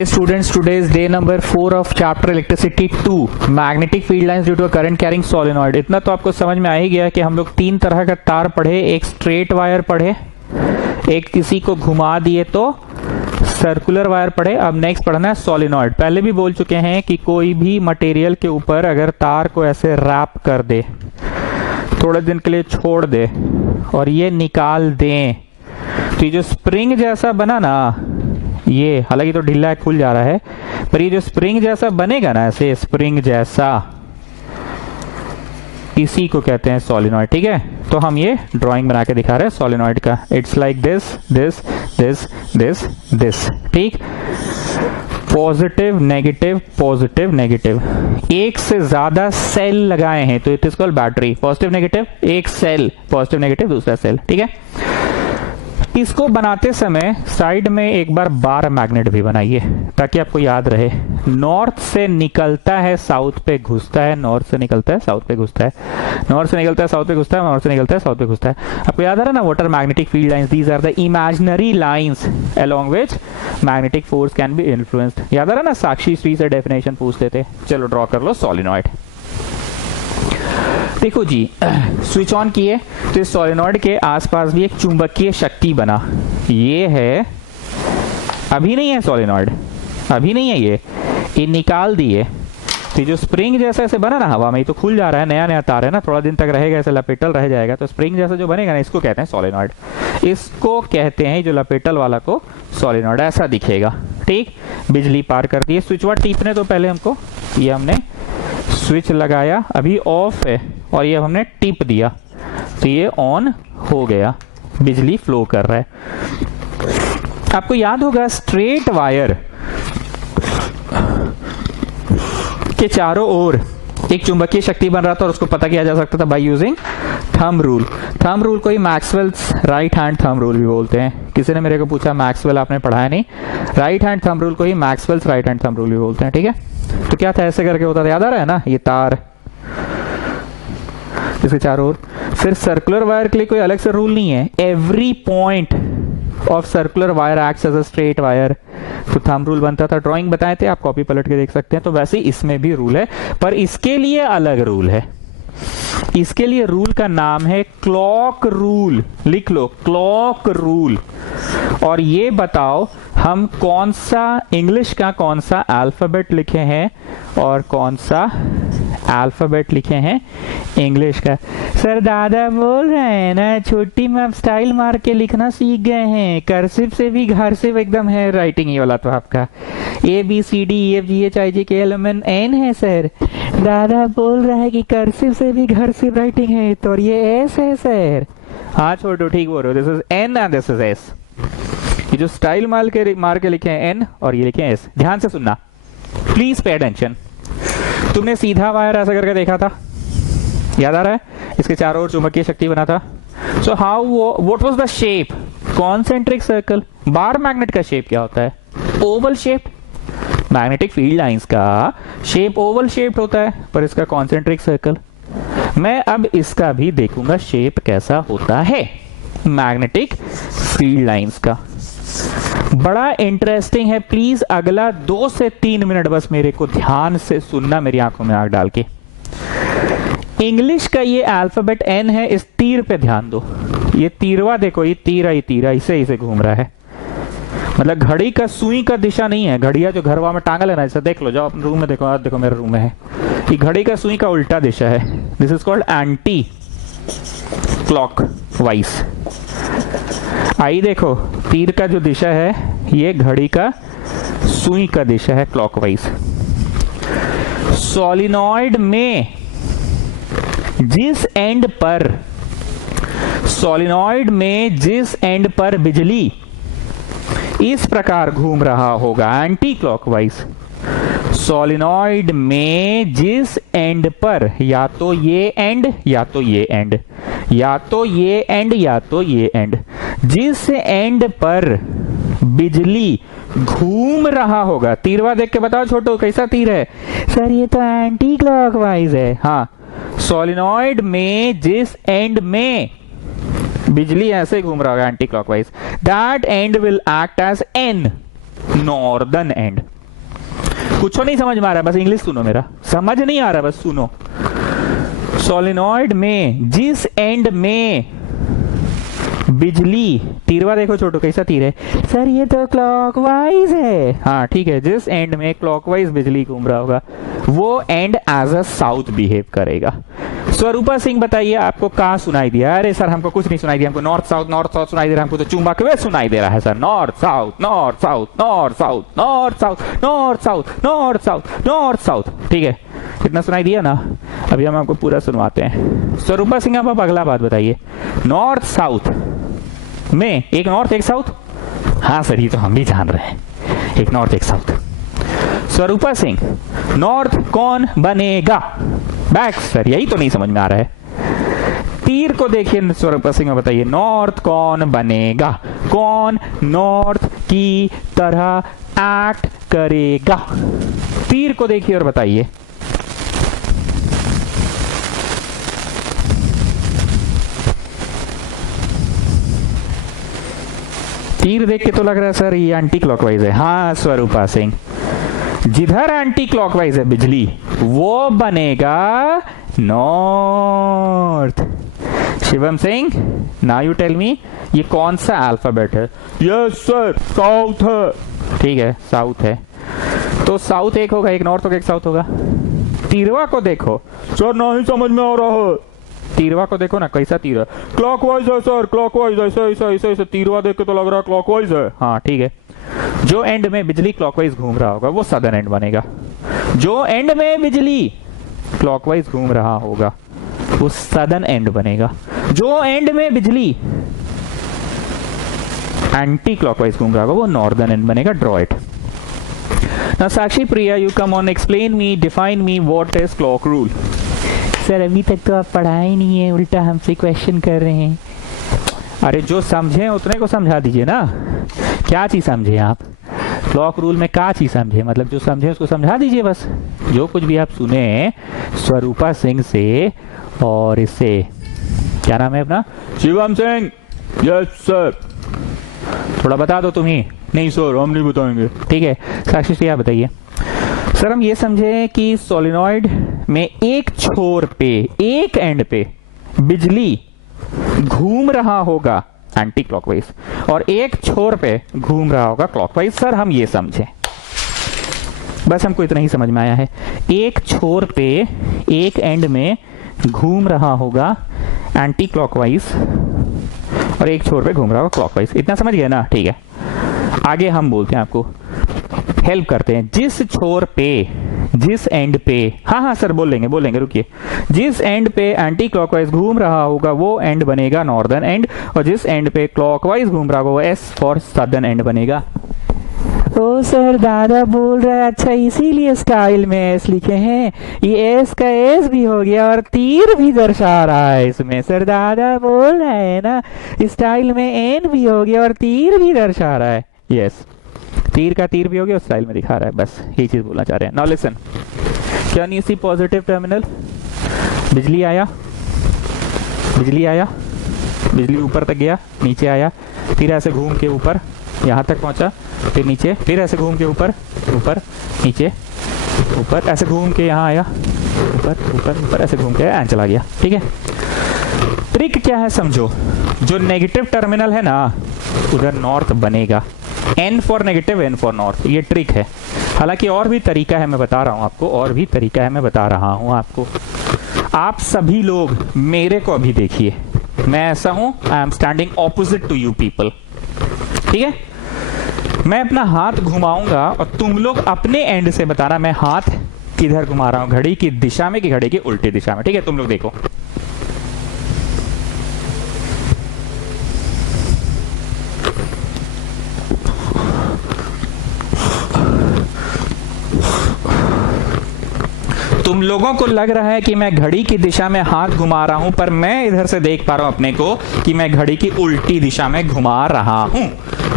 Students, today's day number 4 of chapter electricity 2 magnetic field lines due to a current carrying solenoid। इतना तो आपको समझ में आ ही गया कि हम लोग तीन तरह का तार पढ़े, एक स्ट्रेट वायर पढ़े, एक किसी को घुमा दिए तो सर्कुलर वायर पढ़े। अब नेक्स्ट पढ़ना है सोलिनॉइड। पहले भी बोल चुके हैं कि कोई भी मटेरियल के ऊपर अगर तार को ऐसे रैप कर दे, थोड़े दिन के लिए छोड़ दे और ये निकाल दें, तो ये जो स्प्रिंग जैसा बना ना, ये हालांकि तो ढीला है, खुल जा रहा है, पर ये जो स्प्रिंग जैसा बनेगा ना, ऐसे स्प्रिंग जैसा, इसी को कहते हैं सोलिनॉइड। ठीक है, तो हम ये ड्राइंग बना के दिखा रहे हैं सोलिनॉइड का। It's like this this this this this. ठीक, पॉजिटिव नेगेटिव पॉजिटिव नेगेटिव, एक से ज्यादा सेल लगाए हैं तो it is called battery. Positive negative, एक सेल, पॉजिटिव नेगेटिव दूसरा सेल। ठीक है, इसको बनाते समय साइड में एक बार बार मैग्नेट भी बनाइए ताकि आपको याद रहे। नॉर्थ से निकलता है साउथ पे घुसता है, नॉर्थ से निकलता है साउथ पे घुसता है, नॉर्थ से निकलता है साउथ पे घुसता है, नॉर्थ से निकलता है साउथ पे घुसता है। आपको याद आ रहा है ना, what are magnetic field lines? These are the imaginary lines along which magnetic force can be influenced. याद आ रहा है ना, साक्षी श्री से डेफिनेशन पूछते थे। चलो ड्रॉ कर लो सोलिनॉइड। देखो जी, स्विच ऑन किए तो इस सोलिनॉइड के आसपास भी एक चुंबकीय शक्ति बना। ये है, अभी नहीं है सोलिनॉइड, अभी नहीं है, ये निकाल दिए तो जो स्प्रिंग जैसा ऐसे बना ना हवा में, तो खुल जा रहा है, नया नया तार है ना, थोड़ा दिन तक रहेगा, ऐसे लपेटल रह जाएगा, तो स्प्रिंग जैसा जो बनेगा ना, इसको कहते हैं सोलिनॉइड। इसको कहते हैं, जो लपेटल वाला को, सोलिनॉइड। ऐसा दिखेगा। ठीक, बिजली पार कर दी। स्विच वर्ड टीपने तो पहले हमको, ये हमने स्विच लगाया, अभी ऑफ है, और ये हमने टिप दिया तो ये ऑन हो गया, बिजली फ्लो कर रहा है। आपको याद होगा स्ट्रेट वायर के चारों ओर एक चुंबकीय शक्ति बन रहा था और उसको पता किया जा सकता था by using thumb rule. Thumb rule को ही Maxwell's right hand thumb rule भी बोलते हैं। किसी ने मेरे को पूछा मैक्सवेल आपने पढ़ाया नहीं, राइट हैंड थंब रूल को ही Maxwell's right hand thumb rule भी बोलते हैं। ठीक है, तो क्या था, ऐसे करके होता था, याद आ रहा है ना, ये तार इसके चारों ओर। फिर सर्कुलर वायर के लिए कोई अलग से रूल नहीं है, every point of circular wire acts as a straight wire, तो थंब रूल बनता था। ड्राइंग बताए थे, आप कॉपी पलट के देख सकते हैं। तो वैसे इसमें भी रूल है, पर इसके लिए अलग रूल है। इसके लिए रूल का नाम है क्लॉक रूल। लिख लो, क्लॉक रूल। और ये बताओ हम कौन सा इंग्लिश का कौन सा अल्फाबेट लिखे हैं और कौन सा अल्फाबेट लिखे हैं इंग्लिश का। सर दादा बोल रहे हैं ना, छोटी में आप स्टाइल मार के लिखना सीख गए हैं, कर्सिव से भी घरसिव एकदम है राइटिंग ये वाला तो आपका। ABCDEFGHIJKLMNN है सर, दादा बोल रहा है कि कर्सिव से भी घरसिव राइटिंग है, तो ये एस है सर। हाँ छोटू ठीक बोल रहे हो, this is an and this is S. ये जो स्टाइल मार के लिखे हैं एन और ये लिखे हैं एस। ध्यान से सुनना, प्लीज पे अटेंशन। तुमने सीधा वायर ऐसा करके देखा था, याद आ रहा है? इसके चारों ओर चुंबकीय शक्ति बना था। So how, what was the shape? Concentric circle. Bar magnet का शेप क्या होता है? Oval shape. Magnetic field lines का शेप ओवल शेप होता है, पर इसका कॉन्सेंट्रिक सर्कल। मैं अब इसका भी देखूंगा शेप कैसा होता है मैग्नेटिक फील्ड लाइंस का। बड़ा इंटरेस्टिंग है। प्लीज अगला 2 से 3 मिनट बस मेरे को ध्यान से सुनना, मेरी आंखों में आंख डाल के। इंग्लिश का ये अल्फाबेट एन है, इस तीर पे ध्यान दो। ये तीरवा देखो, ये तीरा इसे इसे घूम रहा है, मतलब घड़ी का सुई का दिशा नहीं है। घड़िया जो घरवा में टांगल है ना, इसे देख लो, जाओ अपने रूम में देखो। आज देखो मेरे रूम में है, ये घड़ी का सुई का उल्टा दिशा है। This is called anticlockwise. आई देखो, तीर का जो दिशा है, ये घड़ी का सुई का दिशा है, क्लॉकवाइज। सोलिनॉइड में जिस एंड पर बिजली इस प्रकार घूम रहा होगा, एंटी क्लॉकवाइज। सोलिनॉइड में जिस एंड पर, या तो ये एंड या तो ये एंड, या तो ये एंड या तो ये एंड, जिस एंड पर बिजली घूम रहा होगा, तीरवा देख के बताओ छोटू कैसा तीर है? सर ये तो एंटी क्लॉकवाइज है। हाँ, सोलिनॉइड में जिस एंड में बिजली ऐसे घूम रहा होगा anticlockwise, that end will act as an. Northern end. कुछ नहीं समझ में आ रहा है, बस इंग्लिश सुनो, मेरा समझ नहीं आ रहा, बस सुनो। सोलेनॉइड में जिस एंड में बिजली, तीरवा देखो छोटू कैसा तीर है सर, ये तो क्लॉकवाइज है। हाँ ठीक है, जिस एंड में क्लॉकवाइज बिजली घूम रहा होगा वो end as a south behave करेगा। स्वरूपा सिंह बताइए आपको कहाँ सुनाई दिया? अरे सर हमको कुछ नहीं सुनाई दिया, हमको नॉर्थ साउथ सुनाई दे रहा है, हमको तो चुंबक वे सुनाई दे रहा है sir. North south north south north south north south north south north south north south. ठीक है, कितना सुनाई दिया ना? अभी हम आपको पूरा सुनवाते हैं। स्वरूपा सिंह आप अगला बात बताइए। नॉर्थ साउथ में एक नॉर्थ एक साउथ? हाँ सर ये तो हम भी जान रहे हैं, एक नॉर्थ एक साउथ। स्वरूपा सिंह नॉर्थ कौन बनेगा? बैक सर, यही तो नहीं समझ में आ रहा है। तीर को देखिए स्वरूपा सिंह बताइए, नॉर्थ कौन बनेगा? कौन नॉर्थ की तरह एक्ट करेगा? तीर को देखिए और बताइए। तीर देख के तो लग रहा है सर ये एंटी क्लॉकवाइज है। हाँ स्वरूपा सिंह, जिधर एंटी क्लॉकवाइज है बिजली वो बनेगा north. Shivam Singh now you tell me, ये कौन सा अल्फाबेट है? यस सर साउथ है। ठीक है साउथ है, तो साउथ एक होगा, एक नॉर्थ होगा, एक साउथ होगा। तीरवा को देखो सर, नहीं समझ में आ रहा है। तीरवा को देखो ना कैसा तीर है, क्लॉकवाइज है सर, क्लॉकवाइज ऐसा ऐसा ऐसा ऐसा। तीरवा देख के तो लग रहा है क्लॉकवाइज है। हाँ ठीक है, जो एंड में बिजली क्लॉकवाइज घूम रहा होगा वो सदर्न एंड बनेगा। जो एंड में बिजली क्लॉकवाइज घूम रहा होगा वो सदर्न एंड बनेगा। जो एंड में बिजली एंटी क्लॉकवाइज घूम रहा होगा वो नॉर्दर्न एंड बनेगा। Draw it. Now Sakshi Priya you come on, explain me, define me what is clock rule. Sir अभी तक तो आप पढ़ाए नहीं है, उल्टा हमसे क्वेश्चन कर रहे हैं। अरे जो समझे उतने को समझा दीजिए ना। क्या चीज समझे आप? क्लॉक रूल में क्या चीज समझे? मतलब जो समझे उसको समझा दीजिए बस। जो कुछ भी आप सुने स्वरूपा सिंह से और इससे, क्या नाम है अपना? शिवम सिंह। Yes sir. थोड़ा बता दो तुम ही। नहीं सर हम नहीं बताएंगे। ठीक है साक्षी श्री आप बताइए। सर हम ये समझे कि सोलेनॉइड में एक छोर पे, एक एंड पे बिजली घूम रहा होगा एंटी क्लॉकवाइज और एक छोर पे घूम रहा होगा क्लॉकवाइज। सर हम ये समझे, बस हमको इतना ही समझ में आया है। एक छोर पे एक एंड में घूम रहा होगा एंटी क्लॉकवाइज और एक छोर पे घूम रहा होगा क्लॉकवाइज। इतना समझ गए ना? ठीक है, आगे हम बोलते हैं, आपको हेल्प करते हैं। जिस छोर पे, जिस एंड पे, हाँ हाँ सर बोलेंगे रुकिए। जिस एंड पे एंटी क्लॉकवाइज घूम रहा होगा वो एंड बनेगा नॉर्दर्न एंड, और जिस एंड पे क्लॉकवाइज घूम रहा होगा वो एस फॉर सदर्न एंड बनेगा। ओ सर दादा बोल रहा है, अच्छा इसीलिए स्टाइल में एस लिखे हैं। ये एस का एस भी हो गया और तीर भी दर्शा रहा है इसमें। सर दादा बोल रहे हैं ना स्टाइल में एन भी हो गया और तीर भी दर्शा रहा है। यस तीर का तीर भी हो गया, स्टाइल में दिखा रहा है, बस ये चीज बोलना चाह रहे हैं। Now listen, can you see positive terminal? बिजली आया, बिजली आया, बिजली ऊपर तक गया, नीचे आया, फिर ऐसे घूम के ऊपर यहाँ तक पहुंचा, फिर नीचे, फिर ऐसे घूम के ऊपर, ऊपर नीचे, ऊपर ऐसे घूम के यहाँ आया, ऊपर ऊपर ऊपर ऐसे घूम के यहाँ चला गया। ठीक है, ट्रिक क्या है समझो। जो नेगेटिव टर्मिनल है ना उधर नॉर्थ बनेगा, N for negative N for north, ये ट्रिक है। हालांकि और भी तरीका है, मैं बता रहा हूं आपको, और भी तरीका है, मैं बता रहा हूं आपको। आप सभी लोग मेरे को अभी देखिए, मैं ऐसा हूं, I am standing opposite to you people. ठीक है, मैं अपना हाथ घुमाऊंगा और तुम लोग अपने एंड से बताना मैं हाथ किधर घुमा रहा हूं, घड़ी की दिशा में कि घड़ी की उल्टी दिशा में। ठीक है, तुम लोग देखो। तुम लोगों को लग रहा है कि मैं घड़ी की दिशा में हाथ घुमा रहा हूं, पर मैं इधर से देख पा रहा हूं अपने को कि मैं घड़ी की उल्टी दिशा में घुमा रहा हूं।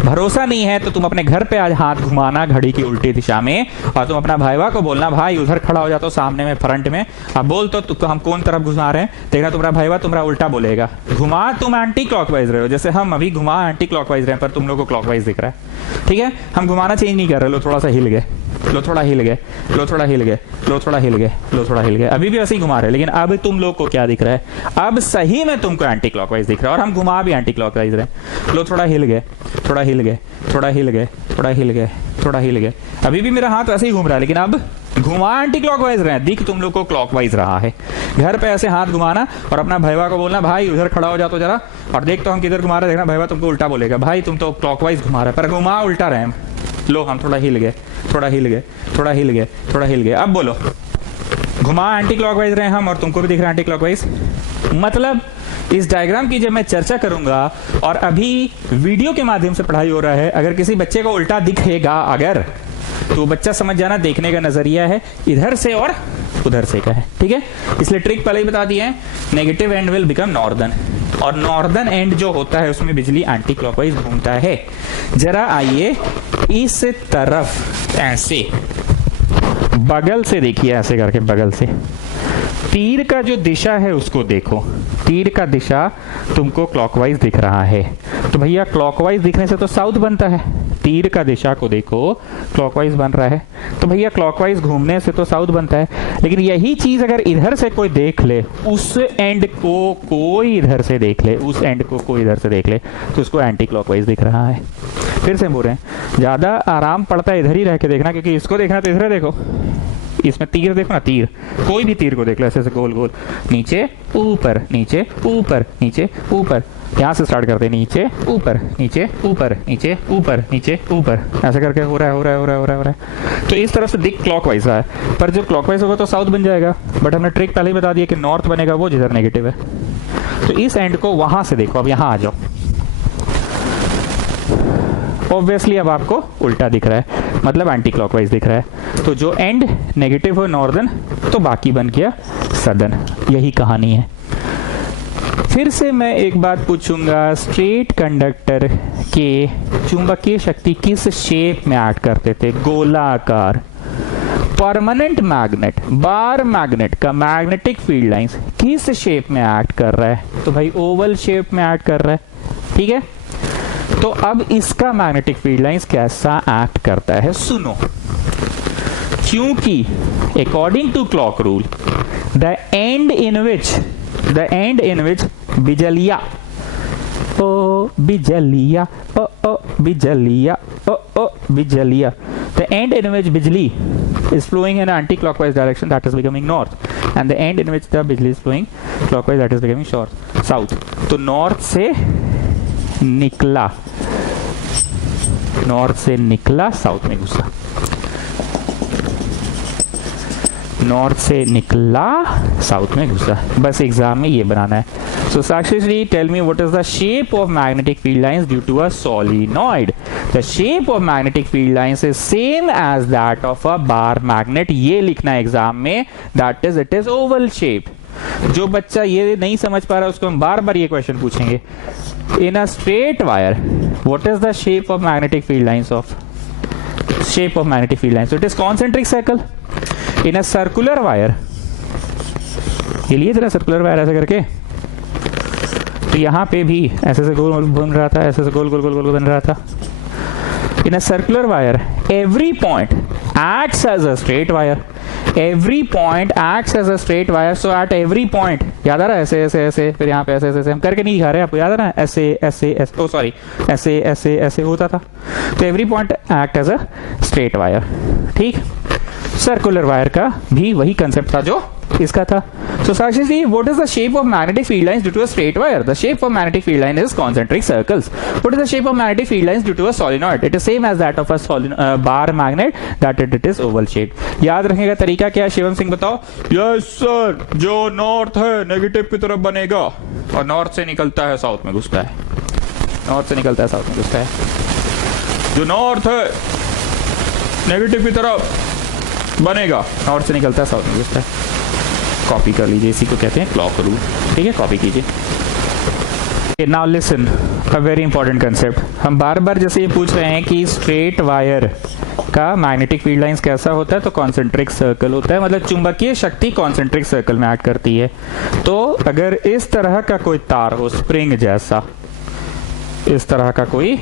भरोसा नहीं है तो तुम अपने घर पे आज हाथ घुमाना घड़ी की उल्टी दिशा में, और तुम अपना भाईवा को बोलना भाई उधर खड़ा हो जाता सामने में फ्रंट में, अब बोल तो हम कौन तरफ घुमा रहे हैं, देखना तुम्हारा भाईवा तुम्हारा उल्टा बोलेगा। घुमा तुम एंटी क्लॉकवाइज रहे हो, जैसे हम अभी घुमा एंटी क्लॉकवाइज रहे हैं, पर तुम लोग को क्लॉकवाइज दिख रहा है। ठीक है, हम घुमाना चेंज नहीं कर रहे। लो थोड़ा सा हिल गए, लो थोड़ा हिल गए, लो थोड़ा हिल गए, लो थोड़ा हिल गए, लो थोड़ा हिल गए, अभी भी वैसे ही घुमा रहे हैं। लेकिन अब तुम लोग को क्या दिख रहा है, अब सही में तुमको एंटी क्लॉकवाइज दिख रहा है, और हम घुमा भी एंटी क्लॉकवाइज रहे हैं। लो थोड़ा हिल गए, थोड़ा हिल गए, थोड़ा हिल गए, थोड़ा हिल गए, थोड़ा हिल गए, अभी भी मेरा हाथ वैसे ही घूम रहा है, लेकिन अब घुमा एंटी क्लॉकवाइज रहे हैं, दिख तुम लोग को क्लॉकवाइज रहा है। घर पे ऐसे हाथ घुमाना और अपना भाईवा को बोलना भाई उधर खड़ा हो जा तो जरा, और देख तो हम किधर घुमा रहे हैं, देखना भाईवा तुमको उल्टा बोलेगा, भाई तुम तो क्लॉकवाइज घुमा रहे पर घुमा उल्टा रहे हैं। लो हम थोड़ा हिल गए, थोड़ा हिल गए, थोड़ा हिल गए, थोड़ा हिल गए, अब बोलो घुमा एंटी क्लॉकवाइज रहे हैं हम, और तुमको भी दिख रहा है एंटी क्लॉकवाइज। मतलब इस डायग्राम की जब मैं चर्चा करूंगा, और अभी वीडियो के माध्यम से पढ़ाई हो रहा है, अगर किसी बच्चे को उल्टा दिखेगा अगर, तो बच्चा समझ जाना देखने का नजरिया है इधर से और उधर से का है। ठीक है, इसलिए ट्रिक पहले ही बता दिए हैं, negative and will become northern, और नॉर्दर्न एंड जो होता है उसमें बिजली एंटी क्लॉकवाइज घूमता है। जरा आइए इस तरफ ऐसे बगल से देखिए, ऐसे करके बगल से तीर का जो दिशा है उसको देखो, तीर का दिशा तुमको क्लॉकवाइज दिख रहा है, तो भैया क्लॉकवाइज दिखने से तो साउथ बनता है। तीर का दिशा को देखो, क्लॉकवाइज बन रहा है, तो भैया क्लॉकवाइज घूमने से तो साउथ बनता है। लेकिन यही चीज अगर इधर से कोई देख ले, उस एंड को कोई इधर से देख ले, उस एंड को कोई इधर से देख ले, तो उसको एंटी क्लॉकवाइज दिख रहा है। फिर से बोल रहे हैं, ज्यादा आराम पड़ता है इधर ही रह के देखना, क्योंकि इसको देखना तो इधर देखो, इसमें तीर देखो ना, तीर कोई भी तीर को देख लो, ऐसे गोल गोल, नीचे ऊपर नीचे ऊपर नीचे ऊपर, यहां से स्टार्ट करते हैं, नीचे ऊपर नीचे ऊपर नीचे ऊपर नीचे ऊपर, ऐसे करके हो रहा है हो रहा है हो रहा है हो रहा है हो रहा है। तो इस तरफ से दिख क्लॉकवाइज है, पर जब क्लॉकवाइज होगा तो साउथ बन जाएगा, बट हमने ट्रिक पहले ही बता दिया कि नॉर्थ बनेगा वो जिधर नेगेटिव है। तो इस एंड को वहां से देखो, अब यहां आ जाओ, ऑब्वियसली अब आपको उल्टा दिख रहा है, मतलब एंटी क्लॉकवाइज दिख रहा है। तो जो एंड नेगेटिव हो नॉर्दर्न, तो बाकी बन गया सदर्न, यही कहानी है। फिर से मैं एक बात पूछूंगा, स्ट्रेट कंडक्टर के चुंबकीय शक्ति किस शेप में एक्ट करते थे? गोलाकार। परमानेंट मैग्नेट, बार मैग्नेट का मैग्नेटिक फील्ड लाइंस किस शेप में एक्ट कर रहा है? तो भाई ओवल शेप में एक्ट कर रहा है। ठीक है, तो अब इसका मैग्नेटिक फील्ड लाइंस कैसा एक्ट करता है सुनो। क्योंकि according to clock rule the end in which बिजलिया ओ बिजलिया ओ बिजलिया ओ बिजलिया, the end in which bijli is flowing in an anti-clockwise direction, that is becoming north, and the end in which the bijli is flowing clockwise, that is becoming south. तो north से निकला साउथ में घुसा, north से निकला south में घुसा, बस एग्जाम में ये बनाना है। So Sakshi ji, tell me what is the shape of magnetic field lines due to a solenoid? The shape of magnetic field lines is same as that of a bar magnet. ये लिखना है exam में, that is it is oval shape. जो बच्चा ये नहीं समझ पा रहा उसको हम बार बार ये क्वेश्चन पूछेंगे। In a straight wire, what is the shape of magnetic field lines of? Shape of magnetic field lines. So it is concentric circle. In a circular wire, ये लिए जरा सर्कुलर वायर ऐसे करके, तो यहाँ पे भी ऐसे से गोल बन रहा था, ऐसे से गोल गोल गोल गोल बन रहा था। In a circular wire, every point acts as a straight wire. Every point acts as a straight wire. So at every point, याद आ रहा है, ऐसे ऐसे ऐसे, फिर यहाँ पे ऐसे ऐसे, हम करके नहीं दिखा रहे, आपको याद आ रहा है, ऐसे ऐसे ऐसे, ओ सॉरी, ऐसे ऐसे ऐसे होता था। तो every point act as a straight wire. ठीक, सर्कुलर वायर का भी वही कंसेप्ट था जो इसका था। So Sakshi ji, what is the shape of magnetic field lines due to a straight wire? The shape of magnetic field line is concentric circles. What is the shape of magnetic field lines due to a solenoid? It is same as that of a bar magnet, that it is oval shape. याद रखने का तरीका क्या है शिवम सिंह बताओ? Yes sir, जो north है negative की तरफ बनेगा और नॉर्थ से निकलता है साउथ में घुसता है, नॉर्थ से निकलता है साउथ में घुसता है। जो नॉर्थ है नेगेटिव की तरफ बनेगा, नॉर्थ से निकलता है साउथ में घुसता है। कॉपी कर लीजिए, इसी को कहते हैं क्लॉक रूल। ठीक है, कॉपी कीजिए। Now listen, a very important concept. हम बार बार जैसे ये पूछ रहे हैं कि स्ट्रेट वायर का मैग्नेटिक फील्ड लाइंस कैसा होता है, तो कॉन्सेंट्रिक सर्कल होता है, मतलब चुंबकीय शक्ति कॉन्सेंट्रिक सर्कल में एक्ट करती है। तो अगर इस तरह का कोई तार हो, स्प्रिंग जैसा, इस तरह का कोई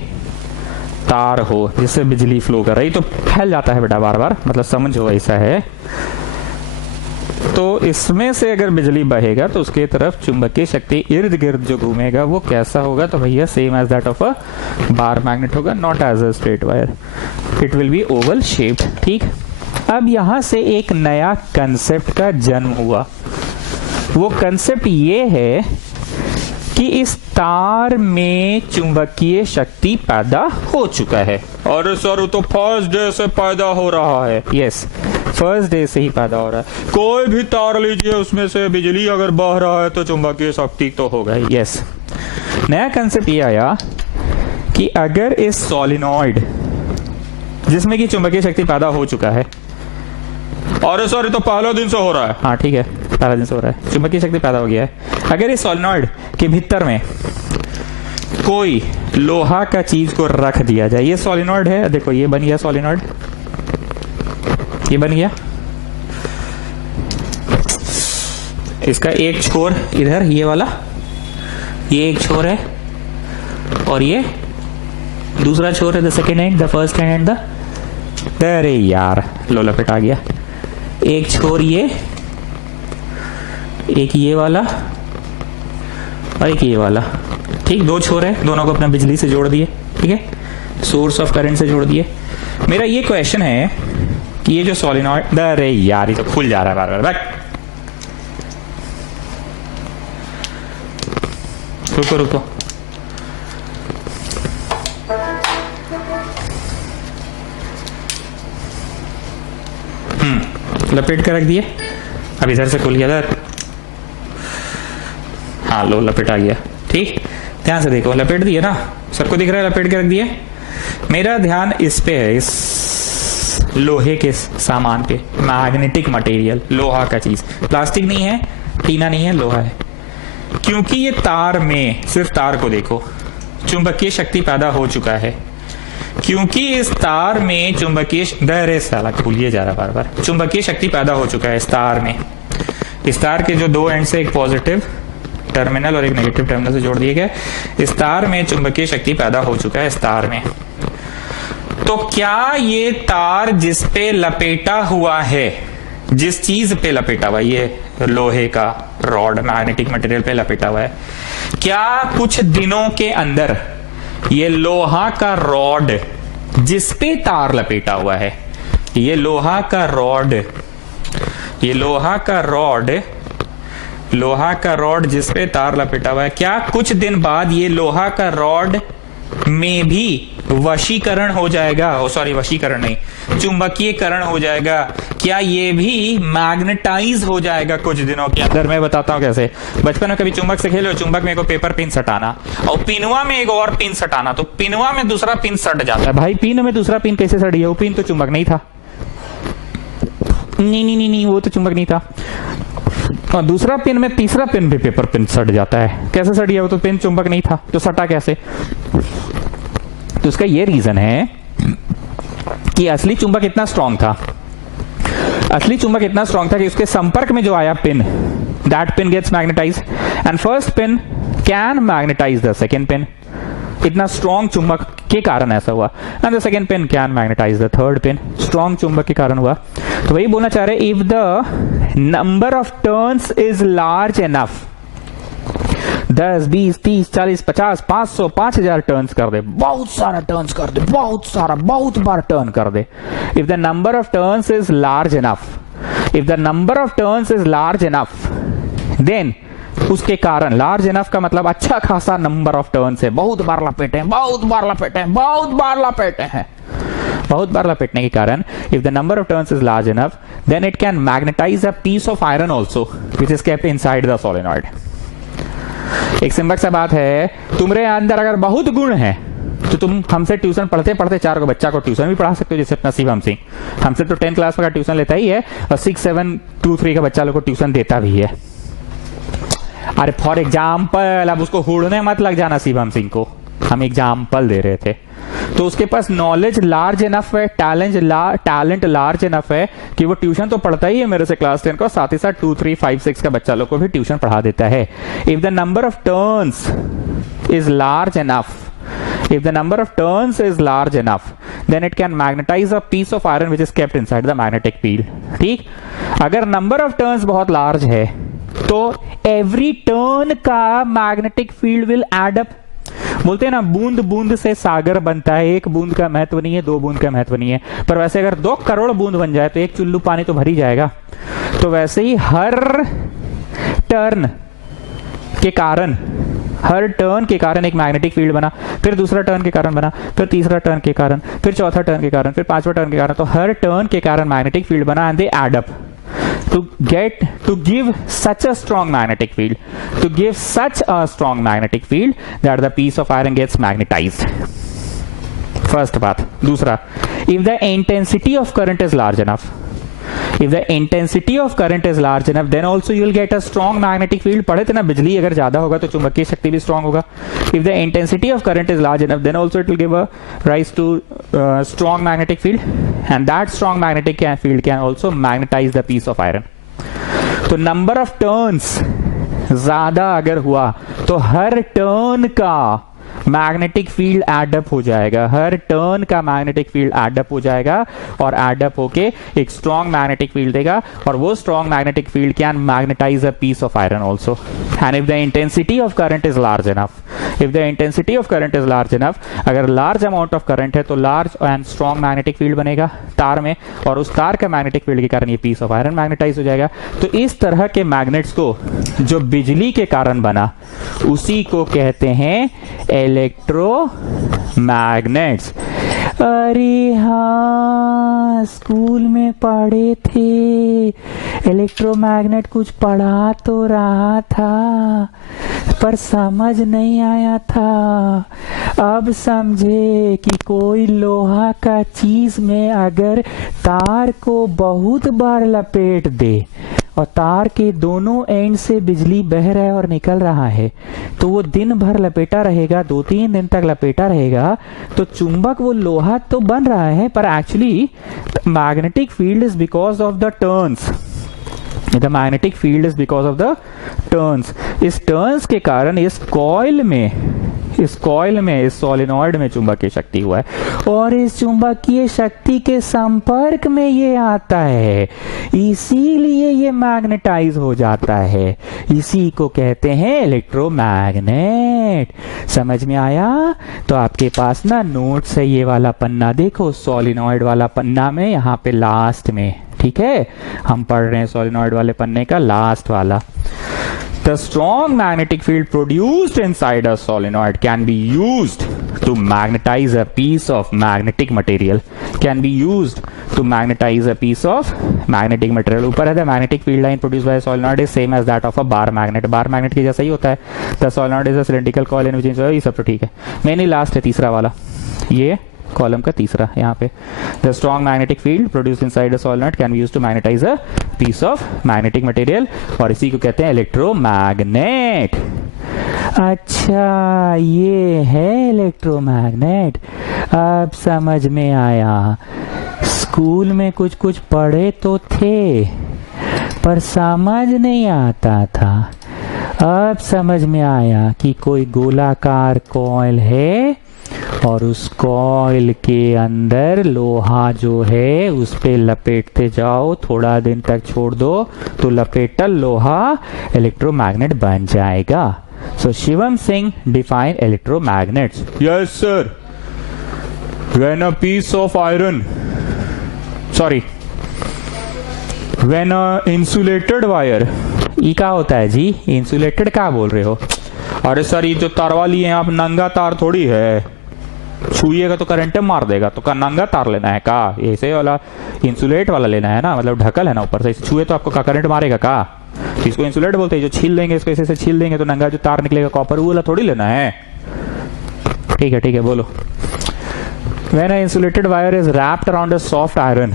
तार हो जिससे बिजली फ्लो कर रही, तो फैल जाता है बेटा बार बार, मतलब समझो ऐसा है। तो इसमें से अगर बिजली बहेगा तो उसके तरफ चुंबकीय शक्ति इर्द गिर्द जो घूमेगा वो कैसा होगा, तो भैया same as that of a bar magnet होगा, not as a straight wire, it will be oval shaped. ठीक, अब यहां से एक नया कंसेप्ट का जन्म हुआ। वो कंसेप्ट ये है कि इस तार में चुंबकीय शक्ति पैदा हो चुका है। अरे सर, वो तो फर्स्ट डे से पैदा हो रहा है। यस, फर्स्ट डे से ही पैदा हो रहा है। कोई भी तार लीजिए, उसमें से बिजली अगर बह रहा है तो चुंबकीय शक्ति तो होगा ही। यस, नया कंसेप्ट ये आया कि अगर इस सॉलिनॉइड जिसमें कि चुंबकीय शक्ति पैदा हो चुका है, अरे सर ये तो पहले दिन से हो रहा है। हाँ ठीक है, पहले दिन से हो रहा है, चुंबकीय शक्ति पैदा हो गया है। अगर इस सॉलिनॉइड के भीतर में कोई लोहा का चीज को रख दिया जाए, ये सॉलिनॉइड है, देखो ये बन गया सॉलिनॉइड, ये बन गया, इसका एक छोर इधर, ये वाला, ये एक छोर है, और ये दूसरा छोर है, the second and, the first and and the, अरे यार लो लपेट आ गया। एक छोर ये, एक ये वाला और एक ये वाला। ठीक, दो छोर है, दोनों को अपना बिजली से जोड़ दिए। ठीक है, सोर्स ऑफ करंट से जोड़ दिए। मेरा ये क्वेश्चन है कि ये जो सॉलिनॉइड, अरे यार ये तो खुल जा रहा है बार बार, रुको रुको, लपेट कर रख दिए, अब इधर से खुल गया था। हाँ लो लपेट आ गया। ठीक, ध्यान से देखो, लपेट दिए ना, सबको दिख रहा है, लपेट के रख दिए। मेरा ध्यान इस पे है, इस लोहे के सामान पे, मैग्नेटिक मटेरियल, लोहा का चीज, प्लास्टिक नहीं है, टीना नहीं है, लोहा है। क्योंकि ये तार में, सिर्फ तार को देखो, चुंबकीय शक्ति पैदा हो चुका है। क्योंकि इस तार में चुंबकीय, दरे साला खुलिए जा रहा बार बार, चुंबकीय शक्ति पैदा हो चुका है इस तार में। इस तार के जो दो एंड से एक पॉजिटिव टर्मिनल और एक नेगेटिव टर्मिनल से जोड़ दिए गए, इस तार में चुंबकीय शक्ति पैदा हो चुका है इस तार में। तो क्या ये तार जिस पे लपेटा हुआ है, जिस चीज पे लपेटा हुआ है, ये लोहे का रॉड मैग्नेटिक मटेरियल पे लपेटा हुआ है, क्या कुछ दिनों के अंदर ये लोहा का रॉड जिस पे तार लपेटा हुआ है, ये लोहा का रॉड, ये लोहा का रॉड जिस पे तार लपेटा हुआ है, क्या कुछ दिन बाद ये लोहा का रॉड में भी वशीकरण हो जाएगा? सॉरी, वशीकरण नहीं, चुंबकीयकरण हो जाएगा? क्या ये भी मैग्नेटाइज हो जाएगा कुछ दिनों के अंदर? मैं बताता हूं कैसे। बचपन में कभी चुंबक से खेलो, चुंबक में एक पेपर पिन सटाना और पिनवा में एक और पिन सटाना, तो पिनवा में दूसरा पिन सट जाता है। भाई पिन में दूसरा पिन कैसे सट गया? वो पिन तो चुंबक नहीं था। नहीं, वो तो चुंबक नहीं था। और दूसरा पिन में तीसरा पिन भी पेपर पिन सट जाता है। कैसे सट गया? वो तो पिन चुंबक नहीं था, तो सटा कैसे? तो उसका ये रीजन है कि असली चुंबक इतना स्ट्रांग था, असली चुंबक इतना स्ट्रांग था कि उसके संपर्क में जो आया pin, that pin gets magnetise and first pin can magnetise the second pin. इतना स्ट्रांग चुंबक के कारण ऐसा हुआ। And the second pin can magnetise the third pin. Strong चुंबक के कारण हुआ। तो वही बोलना चाह रहे, if the number of turns is large enough, 10, 20, 30, 40, 50, 500, 5000 turns कर दे, बहुत सारा टर्न्स कर दे, बहुत सारा, बहुत बार टर्न कर दे। If the number of turns is large enough, if the number of turns is large enough, then उसके कारण, लार्ज एनफ का मतलब अच्छा खासा नंबर ऑफ टर्न्स है, बहुत बार लपेटे हैं, बहुत बार लपेटे हैं, बहुत बार लपेटे हैं, बहुत बार लपेटने के कारण, if the number of turns is large enough, then it can magnetise a piece of iron also which is kept inside the solenoid. एक सिंपल सा बात है, तुम्हारे अंदर अगर बहुत गुण है तो तुम हमसे ट्यूशन पढ़ते पढ़ते 4 को बच्चा को ट्यूशन भी पढ़ा सकते हो, जैसे अपना शिवम सिंह हमसे तो 10 क्लास का ट्यूशन लेता ही है और 6, 7, 2, 3 का बच्चा लोग को ट्यूशन देता भी है। अरे फॉर एग्जाम्पल, अब उसको हुड़ने मत लग जाना शिवम सिंह को, हम एग्जाम्पल दे रहे थे। तो उसके पास नॉलेज लार्ज इनफ है, टैलेंट लार्ज इनफ है कि वो ट्यूशन तो पढ़ता ही है मेरे से क्लास 10 का, साथ ही साथ 2, 3, 5, 6 का बच्चा लोग को भी ट्यूशन पढ़ा देता है। If the number of turns is large enough, if the number of turns is large enough, then it can magnetize a piece of iron which is kept inside the magnetic field। ठीक, अगर number of turns बहुत large है तो every turn का magnetic field will add up। बोलते हैं ना, बूंद बूंद से सागर बनता है, एक बूंद का महत्व नहीं है, 2 बूंद का महत्व नहीं है, पर वैसे अगर 2 करोड़ बूंद बन जाए तो एक चुल्लू पानी तो भर ही जाएगा। तो वैसे ही हर टर्न के कारण एक मैग्नेटिक फील्ड बना, फिर दूसरा टर्न के कारण बना, फिर तीसरा टर्न के कारण, फिर चौथा टर्न के कारण, फिर 5वां टर्न के कारण, तो हर टर्न के कारण मैग्नेटिक फील्ड बना and they add up to give such a strong magnetic field that the piece of iron gets magnetized। First बात। दूसरा, if the intensity of current is large enough, then also you will get a strong magnetic field। पढ़े थे ना, बिजली अगर ज्यादा होगा तो चुंबकीय शक्ति भी स्ट्रांग होगा। If the intensity of current is large enough, then also it will give a rise to strong magnetic field, and that strong magnetic field can also magnetize the piece of iron। तो number of turns ज्यादा अगर हुआ तो हर turn का magnetic field add up हो जाएगा, हर turn का magnetic field add up हो जाएगा और एडअप होके एक स्ट्रॉन्ग मैग्नेटिक फील्ड देगा, और वो strong magnetic field can magnetise a piece of iron also. And if the intensity of current is large enough, अगर लार्ज अमाउंट ऑफ करंट है तो large and strong magnetic field बनेगा तार में, और उस तार का मैग्नेटिक फील्ड के कारण ये पीस ऑफ आयरन मैग्नेटाइज हो जाएगा। तो इस तरह के मैग्नेट्स को जो बिजली के कारण बना उसी को कहते हैं इलेक्ट्रोमैग्नेट्स। अरे हाँ, स्कूल में पढ़े थे, इलेक्ट्रोमैग्नेट कुछ पढ़ा तो रहा था पर समझ नहीं आया था। अब समझे कि कोई लोहा का चीज में अगर तार को बहुत बार लपेट दे और तार के दोनों एंड से बिजली बह रहा है और निकल रहा है, तो वो दिन भर लपेटा रहेगा, 2-3 दिन तक लपेटा रहेगा, तो चुंबक वो लोहा तो बन रहा है, पर actually magnetic field is because of the turns. The magnetic field is because of the turns. इस टर्न्स के कारण इस कॉइल में इस सोलेनॉइड में चुंबकीय शक्ति हुआ है, और इस चुंबकीय शक्ति के संपर्क में ये आता है, इसीलिए ये मैग्नेटाइज हो जाता है। इसी को कहते हैं इलेक्ट्रोमैग्नेट। समझ में आया? तो आपके पास ना नोट्स है, ये वाला पन्ना देखो, सोलेनॉइड वाला पन्ना में यहाँ पे लास्ट में, ठीक है, हम पढ़ रहे हैं सोलेनॉइड वाले पन्ने का लास्ट वाला। The strong magnetic field produced inside a solenoid can be used to magnetize a piece of magnetic material। ऊपर है the magnetic field line produced by a solenoid is same as that of a bar magnet। Bar magnet के जैसा ही होता है। The solenoid is a cylindrical coil in which ये सब तो ठीक है। मैंने लास्ट है तीसरा वाला, ये कॉलम का तीसरा यहाँ पे। The strong magnetic field produced inside a solenoid can be used to magnetize a piece of magnetic material, और इसी को कहते हैं इलेक्ट्रोमैग्नेट। अच्छा, ये है इलेक्ट्रोमैग्नेट, अब समझ में आया। स्कूल में कुछ कुछ पढ़े तो थे पर समझ नहीं आता था, अब समझ में आया कि कोई गोलाकार कॉइल है और उस कॉइल के अंदर लोहा जो है उस पे लपेटते जाओ, थोड़ा दिन तक छोड़ दो तो लपेटल लोहा इलेक्ट्रोमैग्नेट बन जाएगा। So Shivam Singh define electromagnets. Yes, sir. When a piece of iron, when a insulated wire, ये क्या होता है जी? इंसुलेटेड क्या बोल रहे हो? अरे सर, ये जो तार वाली है, आप नंगा तार थोड़ी है, छुइएगा तो करंट मार देगा, तो का नंगा तार लेना है का? ऐसे वाला इंसुलेट वाला लेना है ना, मतलब ढकल है ना ऊपर से, छुए तो आपको का करंट मारेगा का? इसको इंसुलेट बोलते हैं। जो छील लेंगे इसको, ऐसे छील देंगे तो नंगा जो तार निकलेगा कॉपर, वो वाला थोड़ी लेना है। ठीक है बोलो। When an insulated wire is wrapped around a soft iron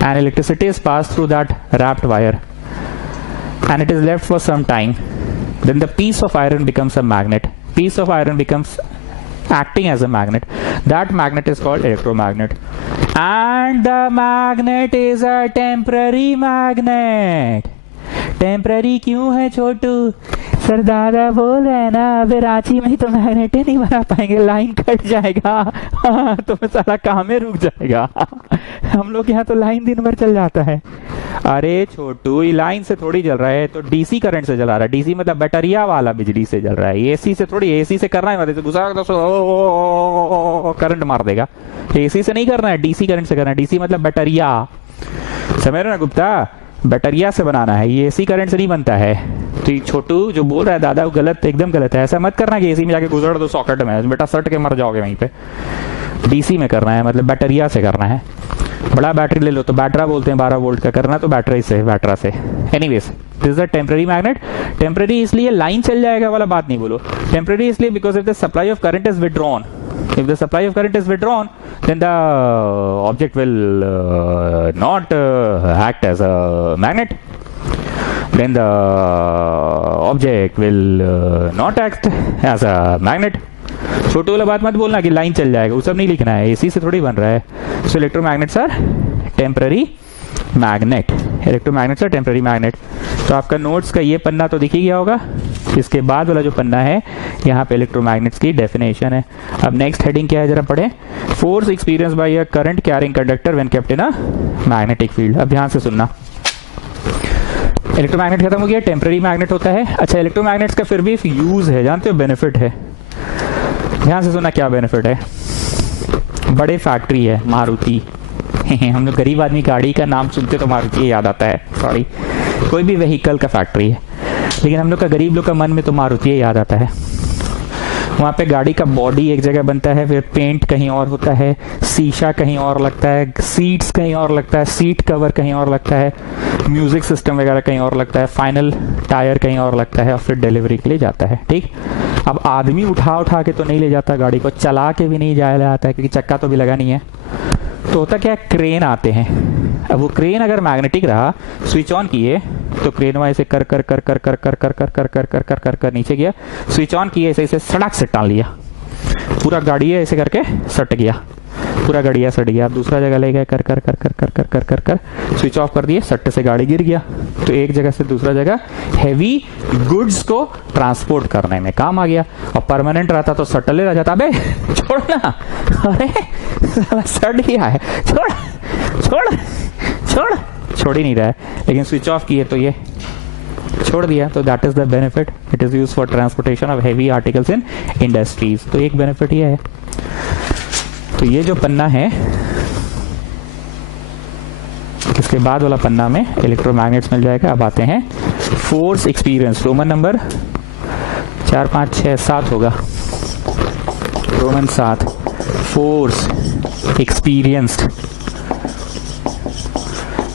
and electricity is passed through that wrapped wire and it is left for some time, then the piece of iron becomes a magnet. Piece of iron becomes acting as a magnet. That magnet is called electromagnet. And the magnet is a temporary magnet. Temporary क्यों है छोटू? Sir दादा बोल रहे हैं ना, अबे रांची में ही तो मैग्नेट नहीं बना पाएंगे, लाइन कट जाएगा तो सारा काम ही रुक जाएगा। हम लोग यहाँ तो लाइन दिन भर चल जाता है। अरे छोटू, ये लाइन से थोड़ी चल रहा है, तो डीसी करंट से चला रहा है। डीसी मतलब बैटरिया वाला बिजली से चल रहा है। एसी से थोड़ी, एसी से करना है मतलब घुसा तो करंट मार देगा। एसी से नहीं करना है, डीसी करंट से करना है। डीसी मतलब बैटरिया, समझ रहे ना गुप्ता? बैटरिया से बनाना है, ये एसी करंट से नहीं बनता है। तो छोटू जो बोल रहा है दादा वो गलत, एकदम गलत है। ऐसा मत करना कि एसी में जाके गुजर दो सॉकेट में, बेटा सट के मर जाओगे वहीं पे। डीसी में करना है, मतलब बैटरिया से करना है। बड़ा बैटरी ले लो तो बैटरा बोलते हैं, 12 वोल्ट का करना तो बैटरी से, बैटरा से। Anyways, this is a temporary magnet. Temporary इसलिए लाइन चल जाएगा वाला बात नहीं बोलो। टेम्पररी इसलिए because if the supply of current is withdrawn, if the supply of current is withdrawn, then the object will not act as a magnet. Then the object will not act as a magnet. छोटू वाला बात मत बोलना कि line चल जाएगा, वो सब नहीं लिखना है, एसी से थोड़ी बन रहा है। So electromagnets are temporary magnet. Electromagnets are temporary magnet. तो आपका नोट्स का ये पन्ना तो दिख ही गया होगा। इसके बाद वाला जो पन्ना है यहाँ पे इलेक्ट्रोमैग्नेट्स की डेफिनेशन है। अब नेक्स्ट हेडिंग क्या है जरा पढ़े। Force experience by a current carrying conductor when kept in a magnetic field. अब ध्यान से सुनना, इलेक्ट्रोमैग्नेट खत्म हो गया, टेम्पररी मैग्नेट होता है। अच्छा, इलेक्ट्रोमैग्नेट्स का फिर भी यूज है, जानते हो, बेनिफिट है। ध्यान से सुनना क्या बेनिफिट है। बड़े फैक्ट्री है मारुति हम लोग गरीब आदमी गाड़ी का नाम सुनते तो मारुति याद आता है, सॉरी, कोई भी व्हीकल का फैक्ट्री है, लेकिन हम लोग का गरीब लोग का मन में तो मारुति याद आता है। वहाँ पे गाड़ी का बॉडी एक जगह बनता है, फिर पेंट कहीं और होता है, शीशा कहीं और लगता है, सीट्स कहीं और लगता है, सीट कवर कहीं और लगता है, म्यूजिक सिस्टम वगैरह कहीं और लगता है, फाइनल टायर कहीं और लगता है, और फिर डिलीवरी के लिए जाता है। ठीक, अब आदमी उठा के तो नहीं ले जाता गाड़ी को, चला के भी नहीं जाया जाता है क्योंकि चक्का तो भी लगा नहीं है। तो होता क्या, क्रेन आते हैं। अब वो क्रेन अगर मैग्नेटिक रहा, स्विच ऑन किए तो क्रेन वहां से कर कर कर कर कर कर कर कर कर कर कर कर कर कर नीचे गया, स्विच ऑन किए ऐसे सड़क से टाल लिया, पूरा गाड़ी ऐसे करके सट गया, पूरा गाड़िया सट गया। अब दूसरा जगह ले गए, कर कर कर कर कर कर कर कर कर स्विच ऑफ कर दिए, सट्टे से गाड़ी गिर गया। तो एक जगह से दूसरा जगह हैवी गुड्स को ट्रांसपोर्ट करने में काम आ गया। और परमानेंट रहता तो सटले रह जाता, अबे छोड़ना, अरे सट गया है, छोड़ छोड़ छोड़, छोड़ ही नहीं रहा है। लेकिन स्विच ऑफ किए तो ये छोड़ दिया। तो that is the benefit, it is used for transportation of heavy articles in industries. तो एक बेनिफिट ये है। तो ये जो पन्ना है, इसके बाद वाला पन्ना में इलेक्ट्रोमैग्नेट्स मिल जाएगा। अब आते हैं फोर्स एक्सपीरियंस, रोमन नंबर 4 5 6 7 होगा, Roman 7। Force experienced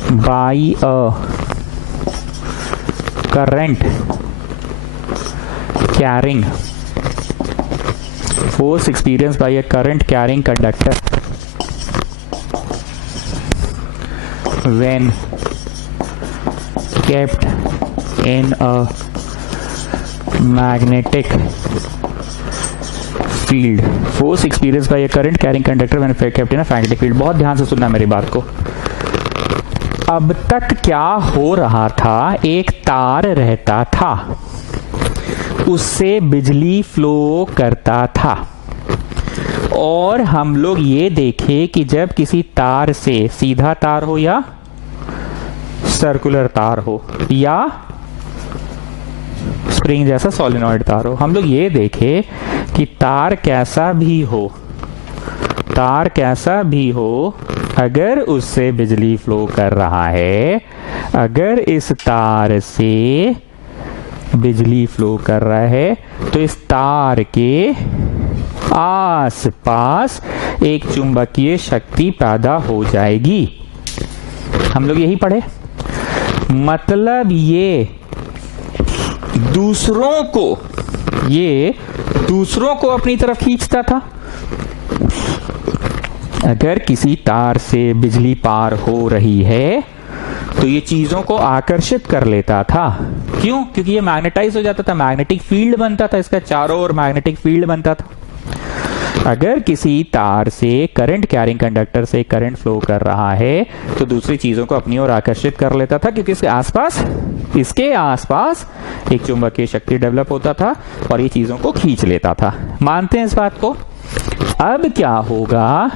bye a current carrying, force experienced by a current carrying conductor when kept in a magnetic field. Force experienced by a current carrying conductor when kept in a magnetic field. बहुत ध्यान से सुनना मेरी बात को। अब तक क्या हो रहा था, एक तार रहता था, उससे बिजली फ्लो करता था, और हम लोग ये देखे कि जब किसी तार से, सीधा तार हो या सर्कुलर तार हो या स्प्रिंग जैसा सोलेनॉइड तार हो, हम लोग ये देखे कि तार कैसा भी हो, तार कैसा भी हो, अगर उससे बिजली फ्लो कर रहा है, अगर इस तार से बिजली फ्लो कर रहा है, तो इस तार के आसपास एक चुंबकीय शक्ति पैदा हो जाएगी। हम लोग यही पढ़े। मतलब ये दूसरों को अपनी तरफ खींचता था, अगर किसी तार से बिजली पार हो रही है तो ये चीजों को आकर्षित कर लेता था। क्यों? क्योंकि ये मैग्नेटाइज हो जाता था, मैग्नेटिक फील्ड बनता था, इसका चारों ओर मैग्नेटिक फील्ड बनता था। अगर किसी तार से करंट कैरिंग कंडक्टर से करंट फ्लो कर रहा है तो दूसरी चीजों को अपनी ओर आकर्षित कर लेता था, क्योंकि इसके आसपास एक चुंबकीय शक्ति डेवलप होता था और ये चीजों को खींच लेता था। मानते हैं इस बात को? अब क्या होगा?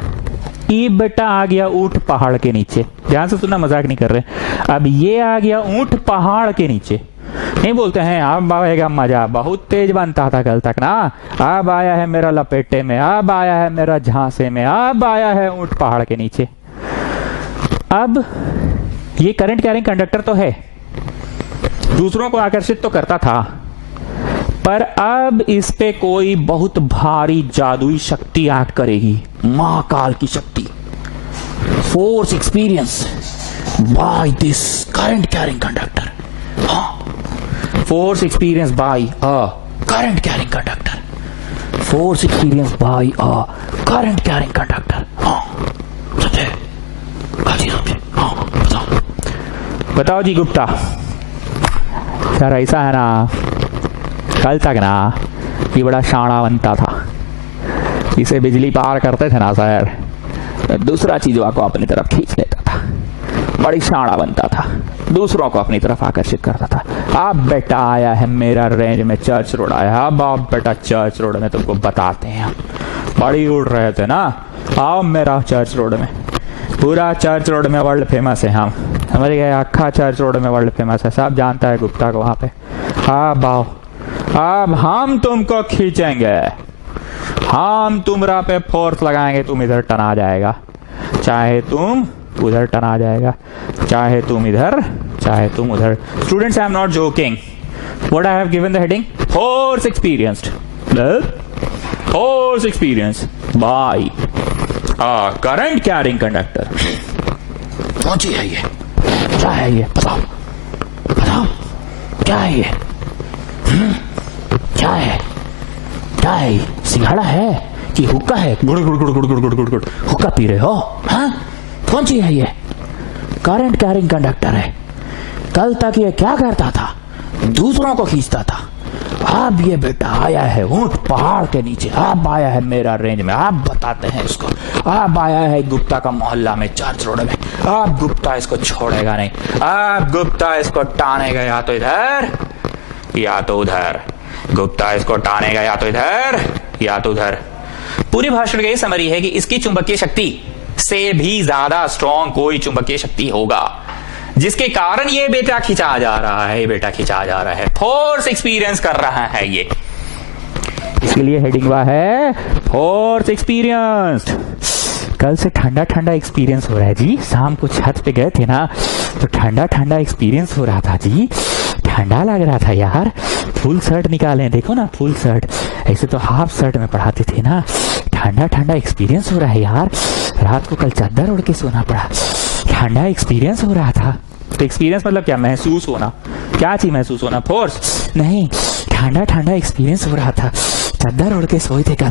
ये बेटा आ गया ऊंट पहाड़ के नीचे। ध्यान से सुनना, मजाक नहीं कर रहे। अब ये आ गया ऊंट पहाड़ के नीचे। नहीं बोलते हैं अब आएगा मजा, बहुत तेज बनता था कल तक ना, अब आया है मेरा लपेटे में, अब आया है मेरा झांसे में, अब आया है ऊंट पहाड़ के नीचे। अब ये करंट कैरिंग कंडक्टर तो है, दूसरों को आकर्षित तो करता था, पर अब इस पे कोई बहुत भारी जादुई शक्ति एक्ट करेगी, महाकाल की शक्ति। Force experience by this current carrying conductor. Force experienced by a current carrying conductor. Force experienced by a current carrying conductor. समझे? काजी समझे? बताओ जी गुप्ता सर, ऐसा है ना, कल तक ना ये बड़ा शाणा बनता था, इसे बिजली पार करते थे ना सर, दूसरा चीजों को अपनी तरफ खींच लेता था, बड़ी शाणा बनता था, दूसरों को अपनी तरफ आकर्षित करता था। अब बेटा आया है मेरा रेंज में, चर्च रोड आया, अब आप बेटा चर्च रोड में तुमको बताते हैं, बड़ी उड़ रहे थे ना, आओ मेरा चर्च रोड में, पूरा चर्च रोड में वर्ल्ड फेमस है, हम समझ गए, अक्खा चर्च रोड में वर्ल्ड फेमस है, सब जानता है गुप्ता को वहां पे। अब आओ, अब हम तुमको खींचेंगे, हम तुम्हारा पे फोर्स लगाएंगे, तुम इधर टना जाएगा, चाहे तुम उधर टना जाएगा, चाहे तुम इधर, चाहे तुम उधर। Students, I am not joking. What I have given the heading? Force experienced, force experience by current carrying conductor. कौन सी है ये? क्या है ये? बताओ बताओ, क्या है ये? क्या है? क्या है? सिंघाड़ा है कि हुक्का है? गुड़ गुड़ गुड़ गुड़ गुड़ गुड़ गुड़ गुड़ हुक्का पी रहे हो? हाँ, कौन सी है ये? करंट कैरिंग कंडक्टर है। कल तक ये क्या करता था? दूसरों को खींचता था। अब ये बेटा आया है ऊंट पहाड़ के नीचे, अब आया है मेरा रेंज में, अब बताते हैं इसको, अब आया है गुप्ता का मोहल्ला में, चर्च रोड में, अब गुप्ता इसको छोड़ेगा नहीं, अब गुप्ता इसको टानेगा या तो इधर या तो उधर, गुप्ता इसको टानेगा या तो इधर या तो उधर। पूरी भाषण का ये समरी है कि इसकी चुंबकीय शक्ति से भी ज्यादा स्ट्रॉन्ग कोई चुंबकीय शक्ति होगा, जिसके कारण ये बेटा खिंचा जा रहा है, ये बेटा खिंचा जा रहा है, फोर्स एक्सपीरियंस कर रहा है ये, इसलिए हेडिंग हुआ है फोर्स एक्सपीरियंस्ड। कल से ठंडा ठंडा एक्सपीरियंस हो रहा है जी, शाम को छत पे गए थे ना तो ठंडा ठंडा एक्सपीरियंस हो रहा था जी, ठंडा लग रहा था यार। फुल शर्ट निकाले, देखो ना फुल शर्ट, ऐसे तो हाफ शर्ट में पढ़ाते थे ना, ठंडा ठंडा एक्सपीरियंस हो रहा है यार। रात को कल चादर ओढ़ के सोना पड़ा, ठंडा एक्सपीरियंस हो रहा था। तो एक्सपीरियंस मतलब क्या? महसूस होना। क्या चीज महसूस होना? फोर्स नहीं, ठंडा ठंडा एक्सपीरियंस हो रहा था, चादर ओढ़ के सोए थे, कल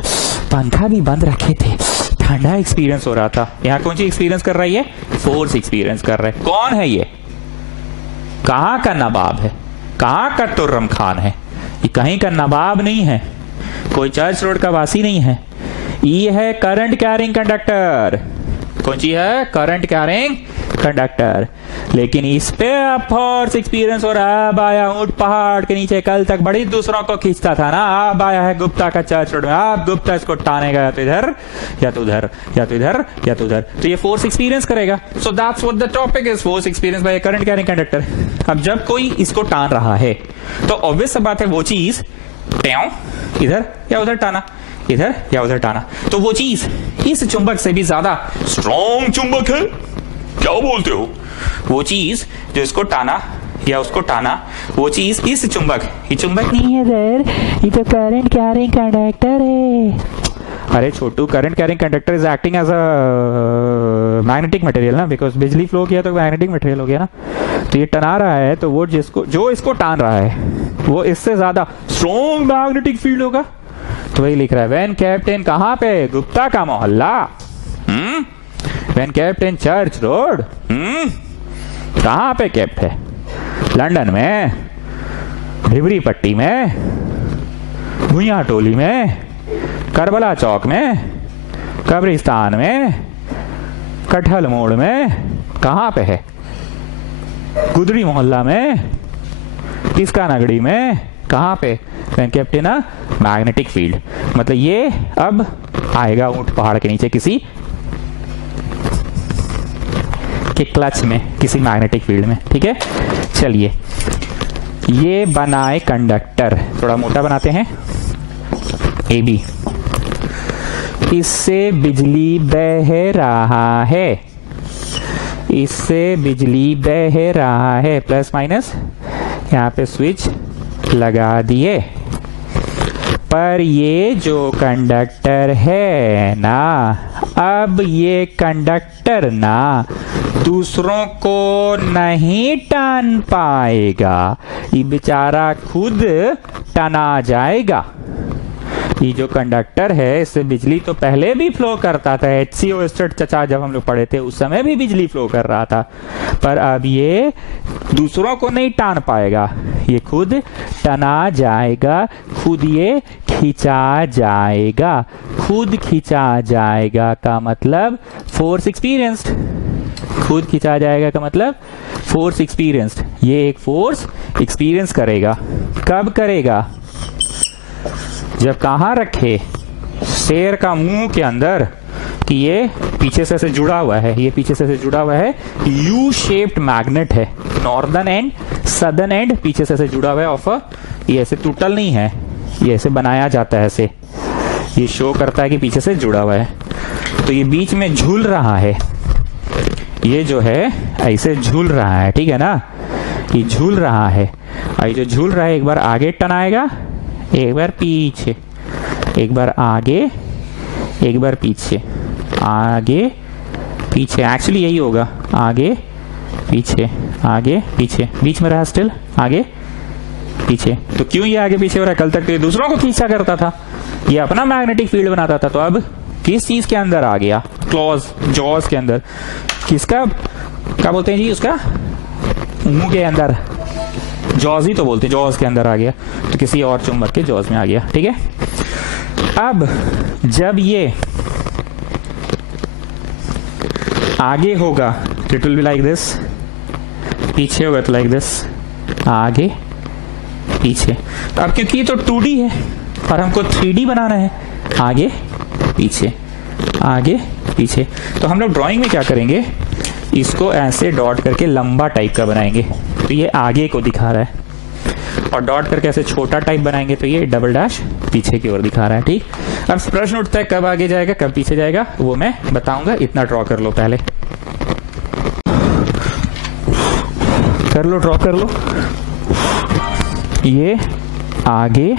पंखा भी बंद रखे थे, ठंडा एक्सपीरियंस हो रहा था। यहाँ कौन सी एक्सपीरियंस कर रही है? फोर्स एक्सपीरियंस कर रहा है। कौन है ये? कहाँ का नवाब है? कहाँ का तुर्रम खान है? ये कहीं का नवाब नहीं है, कोई चर्च रोड का वासी नहीं है, ये है करंट कैरिंग कंडक्टर। कौन सी है? Current carrying conductor. लेकिन इस पे अब फोर्स एक्सपीरियंस हो रहा है। अब आया ऊंट पहाड़ के नीचे, कल तक बड़ी दूसरों को खींचता था ना, अब आया है गुप्ता का चर्च रोड में, अब गुप्ता इसको टानेगा या तो इधर या तो उधर या तो इधर या तो उधर, तो ये फोर्स एक्सपीरियंस करेगा। So that's what the topic is, force experience by current carrying conductor. अब जब कोई इसको टान रहा है तो ऑब्वियस सा बात है वो चीज इधर या उधर टाना, इधर या उधर टाना, तो वो चीज इस चुंबक से भी ज्यादा स्ट्रॉन्ग चुंबक है। क्या बोलते हो? वो चीज जो इसको टाना या उसको टाना, वो चीज इस चुंबक, ये चुंबक नहीं है सर, ये तो करंट कैरिंग कंडक्टर है। अरे छोटू, current carrying conductor is acting as a magnetic material ना, बिकॉज बिजली फ्लो किया तो मैग्नेटिक मटेरियल हो गया ना, तो ये टना रहा है, तो वो जो इसको टान रहा है वो इससे ज्यादा स्ट्रॉन्ग मैग्नेटिक फील्ड होगा। तो वही लिख रहा है व्हेन कैप्टन, कहां पे? गुप्ता का मोहल्ला। When kept in church road. कहाँ पे केप्ट है? लंदन में, ढिबरी पट्टी में, भुइयां टोली में, करबला चौक में, कब्रिस्तान में, कटहल मोड़ में, कहाँ पे है? गुदड़ी मोहल्ला में, किसका नगरी में, कहाँ पे? When kept in a magnetic field. मतलब ये अब आएगा ऊंट पहाड़ के नीचे किसी के क्लच में, किसी मैग्नेटिक फील्ड में। ठीक है, चलिए ये बनाए कंडक्टर, थोड़ा मोटा बनाते हैं, ए बी। इससे बिजली बह रहा है, इससे बिजली बह रहा है, प्लस माइनस यहाँ पे स्विच लगा दिए। पर ये जो कंडक्टर है ना, अब ये कंडक्टर ना दूसरों को नहीं टान पाएगा, ये बेचारा खुद टना जाएगा। ये जो कंडक्टर है इससे बिजली तो पहले भी फ्लो करता था, HCO स्टड चचा जब हम लोग पढ़े थे उस समय भी बिजली फ्लो कर रहा था, पर अब ये दूसरों को नहीं टान पाएगा, ये खुद टना जाएगा, खुद ये खींचा जाएगा। खुद खींचा जाएगा का मतलब फोर्स एक्सपीरियंस्ड, खुद खींचा जाएगा का मतलब फोर्स एक्सपीरियंस्ड। ये एक फोर्स एक्सपीरियंस करेगा। कब करेगा? जब कहाँ रखे? शेर का मुंह के अंदर, कि ये पीछे से ऐसे जुड़ा हुआ है, ये पीछे से ऐसे जुड़ा हुआ है, यू शेप्ड मैग्नेट है, नॉर्दर्न एंड सदर्न एंड पीछे से ऐसे जुड़ा हुआ है ऑफ अ, ये ऐसे टूटल नहीं है, ये ऐसे बनाया जाता है, ऐसे ये शो करता है कि पीछे से जुड़ा हुआ है। तो ये बीच में झूल रहा है, ये जो है ऐसे झूल रहा है, ठीक है ना, ये झूल रहा है। ये जो झूल रहा है एक बार आगे टनाएगा, एक बार पीछे, एक बार आगे, एक बार पीछे, आगे पीछे, एक्चुअली यही होगा, आगे पीछे, आगे पीछे, बीच में रहा स्टिल, आगे पीछे। तो क्यों ये आगे पीछे हो रहा है? कल तक तो ये दूसरों को खींचा करता था, ये अपना मैग्नेटिक फील्ड बनाता था, तो अब किस चीज के अंदर आ गया? क्लॉज, जॉज के अंदर। किसका, क्या बोलते हैं जी उसका, मुंह के अंदर, जॉज ही तो बोलते हैं, जॉज के अंदर आ गया, तो किसी और चुंबक के जॉज में आ गया। ठीक है, अब जब ये आगे होगा तो it will be like this, पीछे होगा तो लाइक दिस, आगे पीछे। तो अब क्योंकि ये तो 2D है और हमको 3D बनाना है, आगे पीछे, आगे पीछे, तो हम लोग ड्राइंग में क्या करेंगे, इसको ऐसे डॉट करके लंबा टाइप का बनाएंगे, तो ये आगे को दिखा रहा है, और डॉट करके ऐसे छोटा टाइप बनाएंगे तो ये डबल डैश पीछे की ओर दिखा रहा है। ठीक, अब प्रश्न उठता है कब आगे जाएगा कब पीछे जाएगा, वो मैं बताऊंगा। इतना ड्रॉ कर लो, पहले कर लो, ड्रॉ कर लो, ये आगे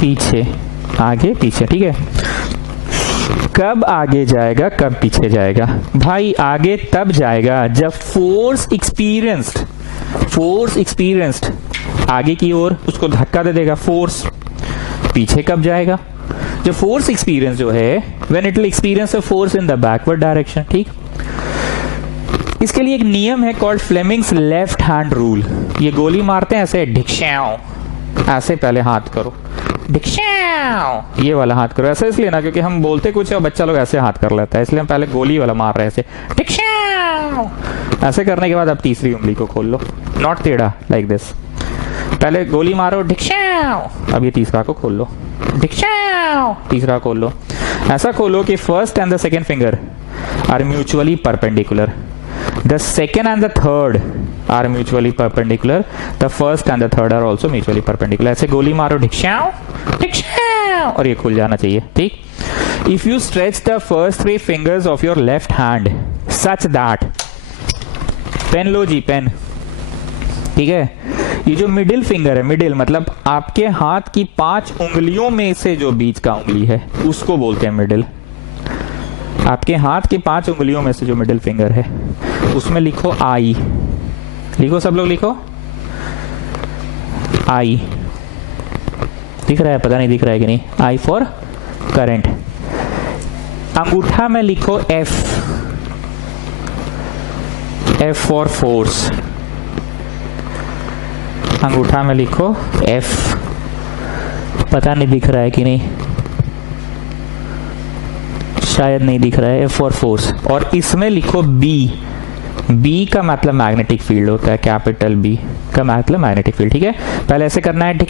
पीछे, आगे पीछे। ठीक है, कब आगे जाएगा कब पीछे जाएगा? भाई आगे तब जाएगा जब फोर्स एक्सपीरियंस्ड, फोर्स एक्सपीरियंस्ड आगे की ओर उसको धक्का दे देगा फोर्स। पीछे कब जाएगा? जब फोर्स एक्सपीरियंस जो है, when it will experience a force in the backward direction. ठीक, इसके लिए एक नियम है called Fleming's left hand rule. ये गोली मारते हैं ऐसे, ढिक्श्याओ, ऐसे पहले हाथ करो, ढिक्श्याओ, ये वाला हाथ करो। ऐसा इसलिए ना क्योंकि हम बोलते कुछ है और बच्चा लोग ऐसे हाथ कर लेता है, इसलिए हम पहले गोली वाला मार रहे हैं ऐसे, ढिक्श्याओ। ऐसे करने के बाद आप तीसरी उंगली को खोल लो, नॉट टेढ़ा, लाइक दिस। पहले गोली मारो, ढिक्श्याओ, अब ये तीसरा को खोल लो, ढिक्श्याओ, तीसरा खोल लो। ऐसा खोलो कि first and the second finger are mutually perpendicular, the second and the third are mutually perpendicular, the first and the third are also mutually perpendicular। ऐसे गोली मारो, ढिक्श्याओ ढिक्श्याओ, और ये खुल जाना चाहिए। ठीक, if you stretch the first 3 fingers of your left hand such that, pen लो जी, पेन, ठीक है, ये जो मिडिल फिंगर है, मिडिल मतलब आपके हाथ की 5 उंगलियों में से जो बीच का उंगली है उसको बोलते हैं मिडिल। आपके हाथ की 5 उंगलियों में से जो मिडिल फिंगर है उसमें लिखो आई, लिखो सब लोग, लिखो आई। दिख रहा है? पता नहीं दिख रहा है कि नहीं। I for current. अंगूठा में लिखो F, F फॉर फोर्स। अंगूठा में लिखो F, पता नहीं दिख रहा है कि नहीं, शायद नहीं दिख रहा है, F फॉर फोर्स। और इसमें लिखो B, B का मतलब मैग्नेटिक फील्ड होता है, कैपिटल B का मतलब मैग्नेटिक फील्ड। ठीक है, पहले ऐसे करना है टिक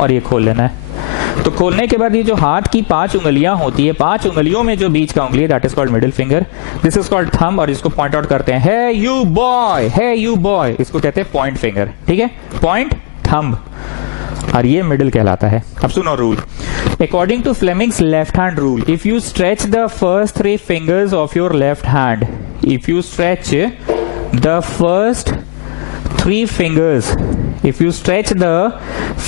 और ये खोल लेना है। तो खोलने के बाद ये जो हाथ की 5 उंगलियां होती है, 5 उंगलियों में जो बीच का उंगली है that is called middle finger, this is called thumb, और इसको पॉइंट आउट करते हैं, हे यू बॉय, इसको कहते हैं पॉइंट फिंगर। ठीक है, पॉइंट थंब, और ये मिडिल कहलाता है। अब सुनो rule, according to Fleming's left hand rule, if you stretch the first 3 fingers of your left hand, if you stretch the first 3 fingers, if you stretch the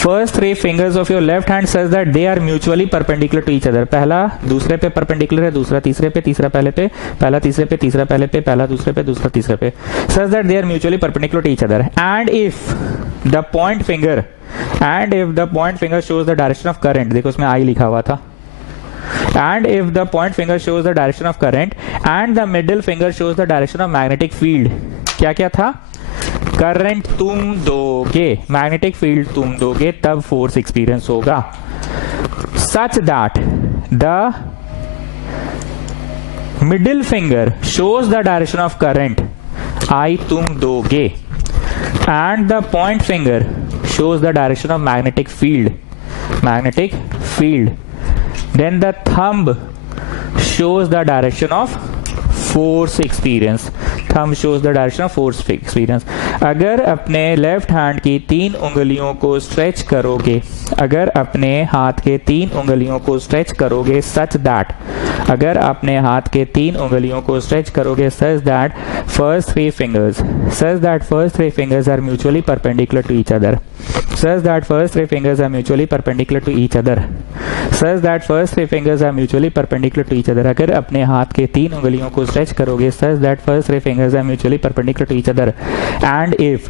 first 3 fingers of your left hand such that they are mutually perpendicular to each other, पहला दूसरे पे perpendicular है, दूसरा तीसरे पे, तीसरा पहले पे, पहला तीसरे पे, तीसरा पहले पे, पहला दूसरे पे, दूसरा तीसरे पे, such that they are mutually perpendicular to each other, and if the point finger shows the direction of current, देखो उसमें I लिखा हुआ था, and if the point finger shows the direction of current and the middle finger shows the direction of magnetic field, क्या क्या था, current तुम दोगे, मैग्नेटिक फील्ड तुम दोगे, तब फोर्स एक्सपीरियंस होगा। Such that the middle finger shows the direction of current, आई तुम दोगे, and the point finger shows the direction of magnetic field, then the thumb shows the direction of force experience, thumb shows the direction of force experience. अगर अपने left hand की 3 उंगलियों को stretch करोगे, अगर अपने हाथ के 3 उंगलियों को स्ट्रेच करोगे सच दैट, अगर अपने हाथ के 3 उंगलियों को स्ट्रेच करोगे such that first 3 fingers are mutually perpendicular to each other, such that first 3 fingers are mutually perpendicular to each other, such that first 3 fingers are mutually perpendicular to each other, अगर अपने हाथ के 3 उंगलियों को stretch करोगे such that first 3 fingers are mutually perpendicular to each other, and if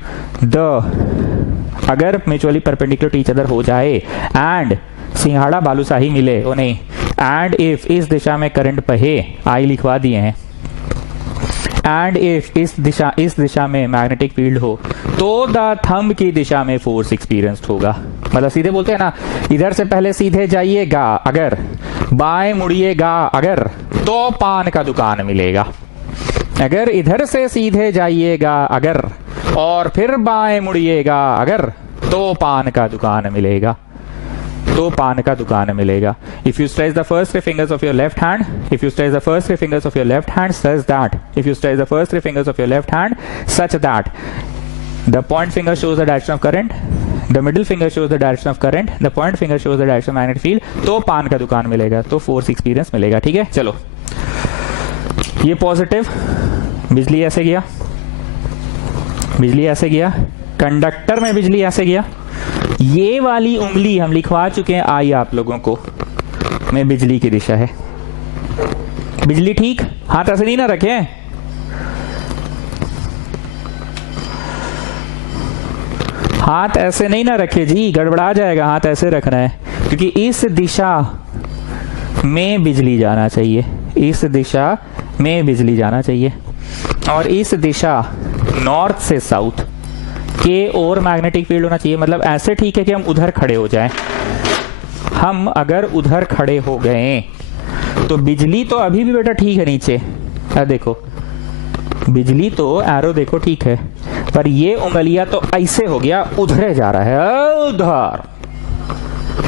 the, अगर mutually perpendicular to each other हो जाए, and सिंघाड़ा बालूशाही मिले, ओ नहीं, and if इस दिशा में करंट बहे, आई लिखवा दिए हैं, एंड इफ इस दिशा में मैग्नेटिक फील्ड हो, तो द थंब की दिशा में फोर्स एक्सपीरियंस्ड होगा। मतलब सीधे बोलते हैं ना, इधर से पहले सीधे जाइएगा अगर, बाएं मुड़िएगा अगर, तो पान का दुकान मिलेगा। अगर इधर से सीधे जाइएगा अगर, और फिर बाएं मुड़िएगा अगर, तो पान का दुकान मिलेगा, तो पान का दुकान मिलेगा। If you stretch the first 3 fingers of your left hand, if you stretch the first 3 fingers of your left hand such that, if you stretch the first 3 fingers of your left hand such that the point finger shows the direction of current, the middle finger shows the direction of current, the point finger shows the direction of magnetic field, तो पान का दुकान मिलेगा, तो force experience मिलेगा। ठीक है, चलो ये पॉजिटिव, बिजली ऐसे गया, बिजली ऐसे गया, कंडक्टर में बिजली ऐसे गया, ये वाली उंगली हम लिखवा चुके हैं आई आप लोगों को, में बिजली की दिशा है। बिजली ठीक, हाथ ऐसे नहीं ना रखे, हाथ ऐसे नहीं ना रखे जी, गड़बड़ा जाएगा, हाथ ऐसे रखना है, क्योंकि इस दिशा में बिजली जाना चाहिए, इस दिशा में बिजली जाना चाहिए, और इस दिशा नॉर्थ से साउथ के और मैग्नेटिक फील्ड होना चाहिए। मतलब ऐसे ठीक है कि हम उधर खड़े हो जाएं, हम अगर उधर खड़े हो गए तो बिजली तो अभी भी बेटा ठीक है नीचे, देखो बिजली तो एरो देखो ठीक है, पर ये उंगलियां तो ऐसे हो गया, उधर जा रहा है, उधर,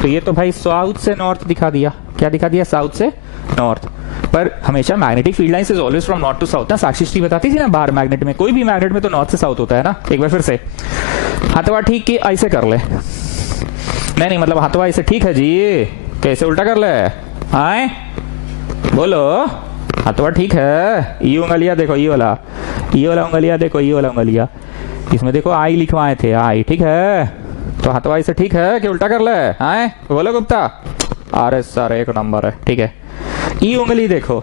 तो ये तो भाई साउथ से नॉर्थ दिखा दिया, क्या दिखा दिया, साउथ से नॉर्थ। पर हमेशा magnetic field lines is always from north to south ना, साक्षी बताती थी ना बाहर मैग्नेट में, कोई भी मैग्नेट में तो नॉर्थ से साउथ होता है ना। एक बार फिर से हाथवा ठीक कि ऐसे कर ले, नहीं मतलब हाथवा ऐसे ठीक है जी, कैसे उल्टा कर ले, आए बोलो, हाथवा ठीक है, ये उंगलिया देखो, ये वाला उंगलिया देखो, ये वाला उंगलिया, इसमें देखो आई लिखवाए थे, आई ठीक है, तो हाथवा ऐसे ठीक है कि उल्टा कर ले, आए बोलो गुप्ता, अरे सर एक नंबर है, ठीक है। ई उंगली देखो,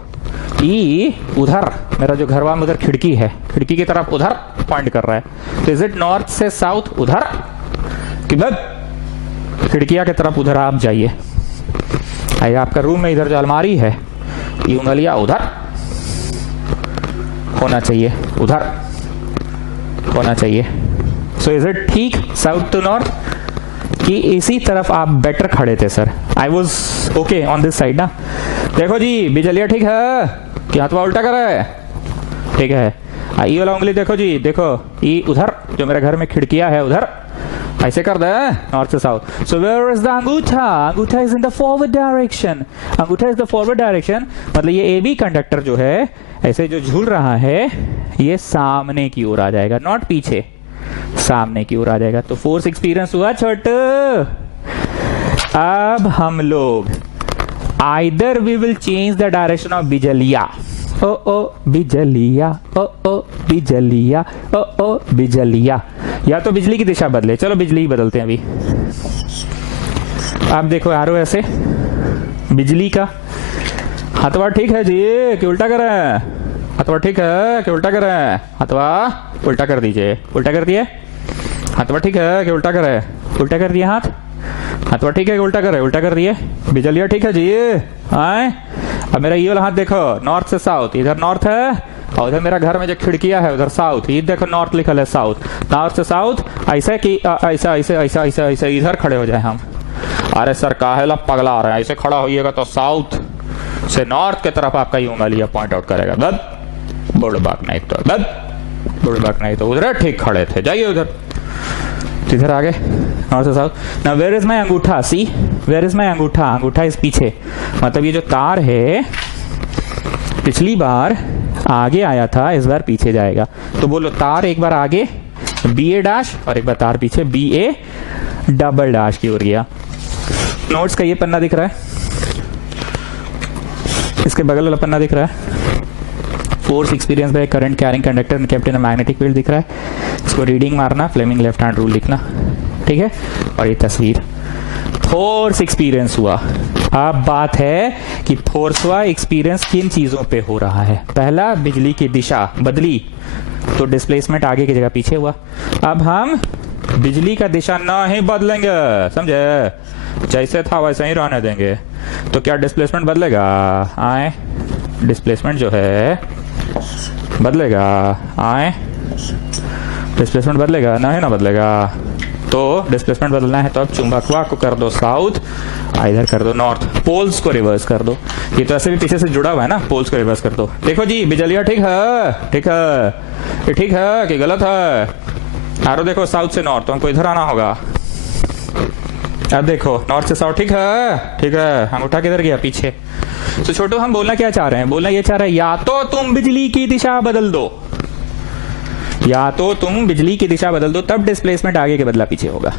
ई उधर, मेरा जो घरवा में उधर खिड़की है, खिड़की की तरफ उधर पॉइंट कर रहा है, तो इज इट नॉर्थ से साउथ उधर, कि बस खिड़किया की तरफ उधर आप जाइए, ये आपका रूम में इधर जो अलमारी है, ये उंगलियां उधर होना चाहिए, उधर होना चाहिए। सो इज इट ठीक साउथ टू नॉर्थ कि इसी तरफ आप बेटर खड़े थे sir? I was okay on this side ना। देखो जी बिजलिया ठीक है कि हाथ उल्टा कर रहा है? ठीक है। ये वाला उंगली देखो जी, देखो ये उधर जो मेरे घर में खिड़कियां है उधर ऐसे कर दे नॉर्थ से south. So where is the अंगूठा? अंगूठा is in the forward direction. अंगूठा इज द फॉरवर्ड डायरेक्शन, मतलब ये ए बी कंडक्टर जो है ऐसे जो झूल रहा है ये सामने की ओर आ जाएगा, नॉट पीछे, सामने की ओर आ जाएगा। तो फोर्स एक्सपीरियंस हुआ छोटू। अब हम लोग either we will change the direction of बिजलिया, ओ ओ बिजलिया, ओ ओ बिजलिया, ओ ओ बिजलिया, या तो बिजली की दिशा बदले। चलो बिजली ही बदलते हैं अभी। आप देखो आरो ऐसे बिजली का हथवा ठीक है जी कि उल्टा कर रहे हैं? हथवा ठीक है कि उल्टा कर रहे हैं? हथवा उल्टा कर दीजिए, उल्टा कर दिए। हथवा ठीक है कि उल्टा करे? उल्टा कर दिए हाथ। हथवा ठीक है कि उल्टा करे? उल्टा कर दिए। बिजलिया ठीक है जी। आए अब मेरा ये वाला हाथ देखो, नॉर्थ से साउथ, इधर नॉर्थ है और उधर मेरा घर में जो खिड़कियां है उधर साउथ। ये देखो नॉर्थ लिखल है, साउथ, नॉर्थ से साउथ। ऐसे कि ऐसा ऐसे ऐसा ऐसा ऐसे इधर खड़े हो जाए हम। अरे सर काहेला पगला आ रहा है? ऐसे खड़ा होइएगा तो साउथ से नॉर्थ की तरफ आपका ये उंगलियां पॉइंट आउट करेगा। दद बुड़बाक नहीं तो, दद बुड़बाक नहीं तो, उधर ठीक खड़े थे, जाइए उधर, इधर आगे नॉर्थ से south. Now where is my अंगूठा? सी वेयर इज माय अंगूठा? अंगूठा इस पीछे, मतलब ये जो तार है पिछली बार आगे आया था, इस बार पीछे जाएगा। तो बोलो तार एक बार आगे बी ए डैश और एक बार तार पीछे बी ए डबल डैश की ओर गया। नोट्स का ये पन्ना दिख रहा है, इसके बगल वाला पन्ना दिख रहा है, force experience by current carrying conductor and kept in a magnetic field दिख रहा है। इसको रीडिंग मारना, फ्लेमिंग लेफ्ट हैंड रूल लिखना, ठीक है। और ये तस्वीर फोर्स एक्सपीरियंस हुआ। अब बात है कि फोर्स हुआ एक्सपीरियंस किन चीजों पे हो रहा है। पहला, बिजली की दिशा बदली तो डिस्प्लेसमेंट आगे की जगह पीछे हुआ। अब हम बिजली का दिशा ना ही बदलेंगे, समझे? जैसे था वैसे ही रहने देंगे। तो क्या डिस्प्लेसमेंट बदलेगा? आए डिस्प्लेसमेंट जो है बदलेगा, आए डिस्प्लेसमेंट बदलेगा ना, है ना बदलेगा। तो डिस्प्लेसमेंट बदलना है तो अब चुंबकवा को कर दो साउथ, इधर कर दो नॉर्थ, पोल्स को रिवर्स कर दो। ये तो ऐसे भी पीछे से जुड़ा हुआ है ना, पोल्स को रिवर्स कर दो। देखो जी बिजलिया ठीक है, ठीक है, ये ठीक है कि गलत है? आरो देखो साउथ से नॉर्थ, तो हमको इधर आना होगा। अब देखो नॉर्थ से साउथ, ठीक है, ठीक है। अंगूठा किधर गया? पीछे। तो छोटू हम बोलना क्या चाह रहे हैं? बोलना ये चाह रहे हैं या तो तुम बिजली की दिशा बदल दो, या तो तुम बिजली की दिशा बदल दो, तब डिस्प्लेसमेंट आगे के बदला पीछे होगा।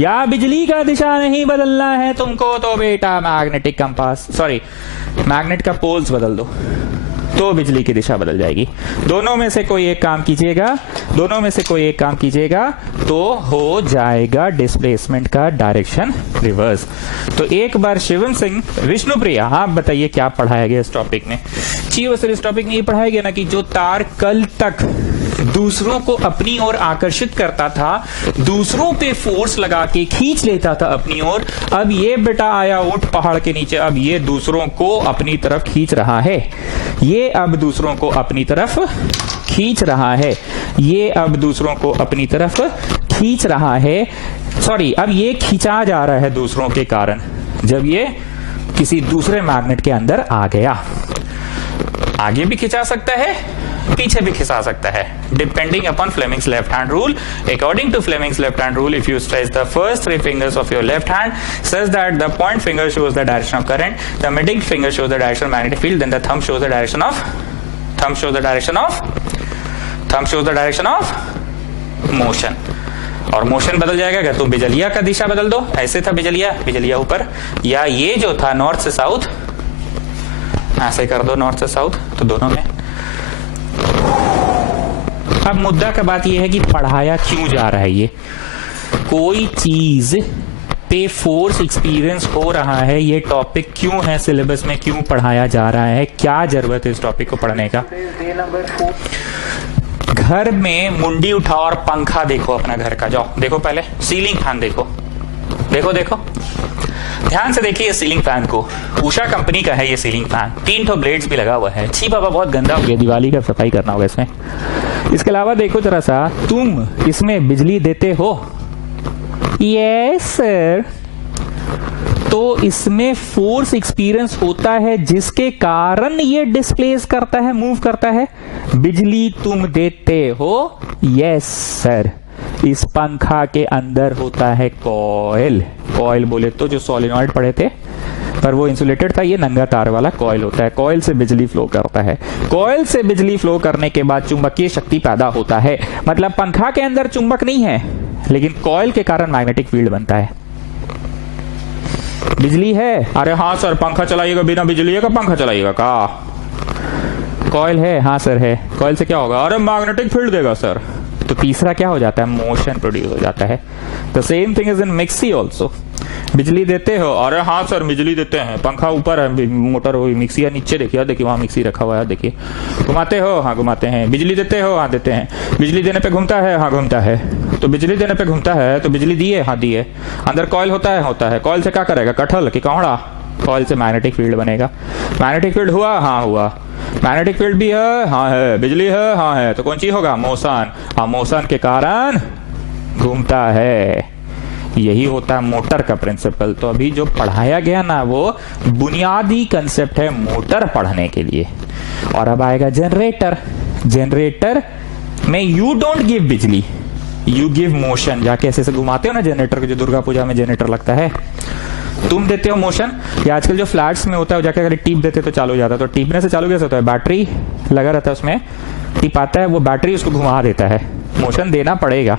या बिजली का दिशा नहीं बदलना है तुमको तो बेटा मैग्नेटिक कंपास, सॉरी मैग्नेट का पोल्स बदल दो, तो बिजली की दिशा बदल जाएगी। दोनों में से कोई एक काम कीजिएगा, दोनों में से कोई एक काम कीजिएगा तो हो जाएगा डिस्प्लेसमेंट का डायरेक्शन रिवर्स। तो एक बार शिवम सिंह विष्णुप्रिया, आप बताइए क्या पढ़ाया गया इस टॉपिक में? जी सर इस टॉपिक में ये पढ़ाया गया ना कि जो तार कल तक दूसरों को अपनी ओर आकर्षित करता था, दूसरों पे फोर्स लगा के खींच लेता था अपनी ओर, अब ये बेटा आया ऊंट पहाड़ के नीचे, अब ये दूसरों को अपनी तरफ खींच रहा है। ये अब दूसरों को अपनी तरफ खींच रहा है, ये अब दूसरों को अपनी तरफ खींच रहा है। सॉरी, अब ये खींचा जा रहा है दूसरों के कारण, जब ये किसी दूसरे मैग्नेट के अंदर आ गया। आगे भी खिंचा सकता है, पीछे भी खिंचा सकता है, depending upon Fleming's left hand rule. According to Fleming's left hand rule, if you stretch the first 3 fingers of your left hand such that the point finger shows the direction of current, the middle finger shows the direction of magnetic field, then the thumb shows the direction of motion. और motion बदल जाएगा अगर तुम बिजलिया का दिशा बदल दो। ऐसे था बिजलिया ऊपर, या ये जो था नॉर्थ से साउथ, ऐसे कर दो नॉर्थ से साउथ, तो दोनों में। अब मुद्दा का बात यह है कि पढ़ाया क्यों जा रहा है ये? कोई चीज पे फोर्स एक्सपीरियंस हो रहा है, ये टॉपिक क्यों है सिलेबस में, क्यों पढ़ाया जा रहा है, क्या जरूरत है इस टॉपिक को पढ़ने का? घर में मुंडी उठाओ और पंखा देखो अपना घर का, जाओ देखो पहले सीलिंग फैन देखो, देखो देखो ध्यान से देखिए सीलिंग फैन को, उषा कंपनी का है ये सीलिंग फैन, 3 ठो ब्लेड्स भी लगा हुआ है। छी बाबा बहुत गंदा हो गया, दिवाली का सफाई करना होगा इसमें। इसके अलावा देखो जरा सा, तुम इसमें बिजली देते हो? Yes sir. तो इसमें फोर्स एक्सपीरियंस होता है जिसके कारण ये डिस्प्लेस करता है, मूव करता है। बिजली तुम देते हो? Yes sir. इस पंखा के अंदर होता है कॉइल। कॉइल बोले तो जो सोलेनॉइड पढ़े थे, पर वो इंसुलेटेड था, ये नंगा तार वाला कॉइल होता है। कॉइल से बिजली फ्लो करता है। कॉइल से बिजली फ्लो करने के बाद चुंबकीय शक्ति पैदा होता है। मतलब पंखा के अंदर चुंबक नहीं है, लेकिन कॉइल के कारण मैग्नेटिक फील्ड बनता है। बिजली है? अरे हाँ सर, पंखा चलाइएगा बिना बिजली का पंखा चलाइएगा का? कॉइल है? हाँ सर है। कॉइल से क्या होगा? अरे मैग्नेटिक फील्ड देगा सर। तो तीसरा क्या हो जाता है? मोशन प्रोड्यूस हो जाता है। The same thing is in mixie also. बिजली देते हो? अरे हाँ सर बिजली देते हैं। पंखा ऊपर है, मोटर हो, मिक्सी है नीचे, देखिए देखिए वहां मिक्सी रखा हुआ है, देखिए। घुमाते हो? हाँ घुमाते हैं। बिजली देते हो? हाँ देते हैं। बिजली देने पे घूमता है? हाँ घूमता है। तो बिजली देने पे घूमता है तो बिजली दी है? हाँ दी है। अंदर कॉइल होता है? होता है। कॉइल से क्या करेगा? कटहल की कौड़ा? कॉइल से मैग्नेटिक फील्ड बनेगा। मैग्नेटिक फील्ड हुआ? हाँ हुआ। मैग्नेटिक फील्ड भी है? हाँ है। बिजली है? हाँ है। तो कौन सी होगा? मोशन। हाँ, मोशन के कारण घूमता है। यही होता है मोटर का प्रिंसिपल। तो अभी जो पढ़ाया गया ना, वो बुनियादी कंसेप्ट है मोटर पढ़ने के लिए। और अब आएगा जनरेटर। जनरेटर में यू डोंट गिव बिजली, यू गिव मोशन। जाके ऐसे घुमाते हो ना जनरेटर को, जो दुर्गा पूजा में जनरेटर लगता है, तुम देते हो मोशन। या आजकल जो फ्लैट्स में होता है, जाके अगर टीप देते तो चालू हो जाता है। तो टीपने से चालू कैसे होता है? बैटरी लगा रहता है उसमें, टिप आता है, वो बैटरी उसको घुमा देता है। मोशन देना पड़ेगा।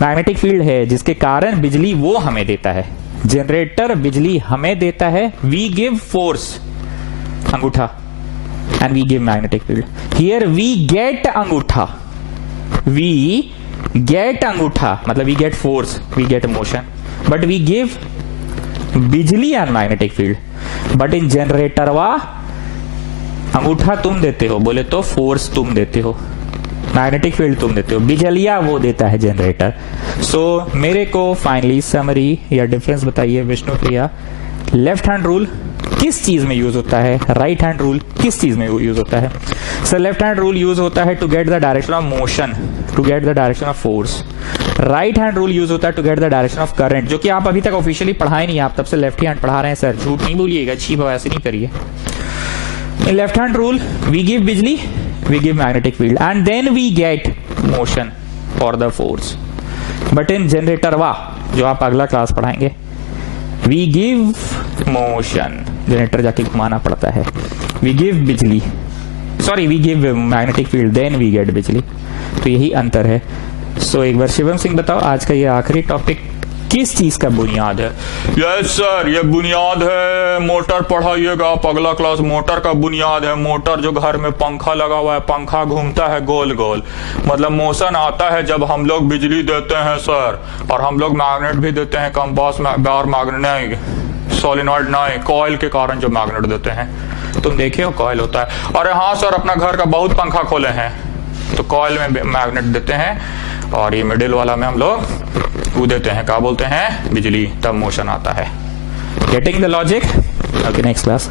मैग्नेटिक फील्ड है जिसके कारण बिजली वो हमें देता है। जनरेटर बिजली हमें देता है। वी गिव फोर्स, अंगूठा, and we give magnetic field. Here we get अंगूठा, वी गेट अंगूठा मतलब we get force, we get motion, but we give बिजली and magnetic field. But in generator वा अंगूठा तुम देते हो, बोले तो फोर्स तुम देते हो, मैग्नेटिक फील्ड तुम देते हो, बिजलिया वो देता है जनरेटर। सो मेरे को फाइनली समरी या डिफरेंस बताइए विष्णुप्रिया। लेफ्ट हैंड रूल किस चीज में यूज होता है? राइट हैंड रूल किस चीज में यूज होता है? Sir left hand rule use होता है to get the direction of motion, to get the direction of force. Right hand rule use होता है to get the direction of current, जो कि आप अभी तक ऑफिशियली पढ़ाए नहीं, आप तब से लेफ्ट हैंड पढ़ा रहे हैं सर, झूठ नहीं बोलिएगा, छी बाबा ऐसे नहीं करिए। In left hand rule, we give बिजली, we give magnetic field, and then we get motion or the force. But in generator वा, जो आप अगला क्लास पढ़ाएंगे, we give motion, जनरेटर जाके घुमाना पड़ता है। We give बिजली, sorry, we give magnetic field, then we get बिजली। तो यही अंतर है। So एक बार शिवम सिंह बताओ, आज का ये आखिरी टॉपिक किस चीज का बुनियाद है? यस सर, ये बुनियाद है। मोटर पढ़ाइएगा आप, अगला क्लास मोटर का बुनियाद है। मोटर जो घर में पंखा लगा हुआ है, पंखा घूमता है गोल गोल, मतलब मोशन आता है जब हम लोग बिजली देते हैं सर। और हम लोग मैग्नेट भी देते हैं, कंपास में बार मैग्नेट नहीं, सोलिनॉइड नहीं, कॉइल के कारण जो मैग्नेट देते हैं। तुम देखे हो कॉइल होता है? अरे हाँ सर, अपना घर का बहुत पंखा खोले हैं तो कॉइल में मैग्नेट देते हैं, और ये मिडिल वाला में हम लोग वो देते हैं, क्या बोलते हैं, बिजली, तब मोशन आता है। Getting the logic? Okay, next class.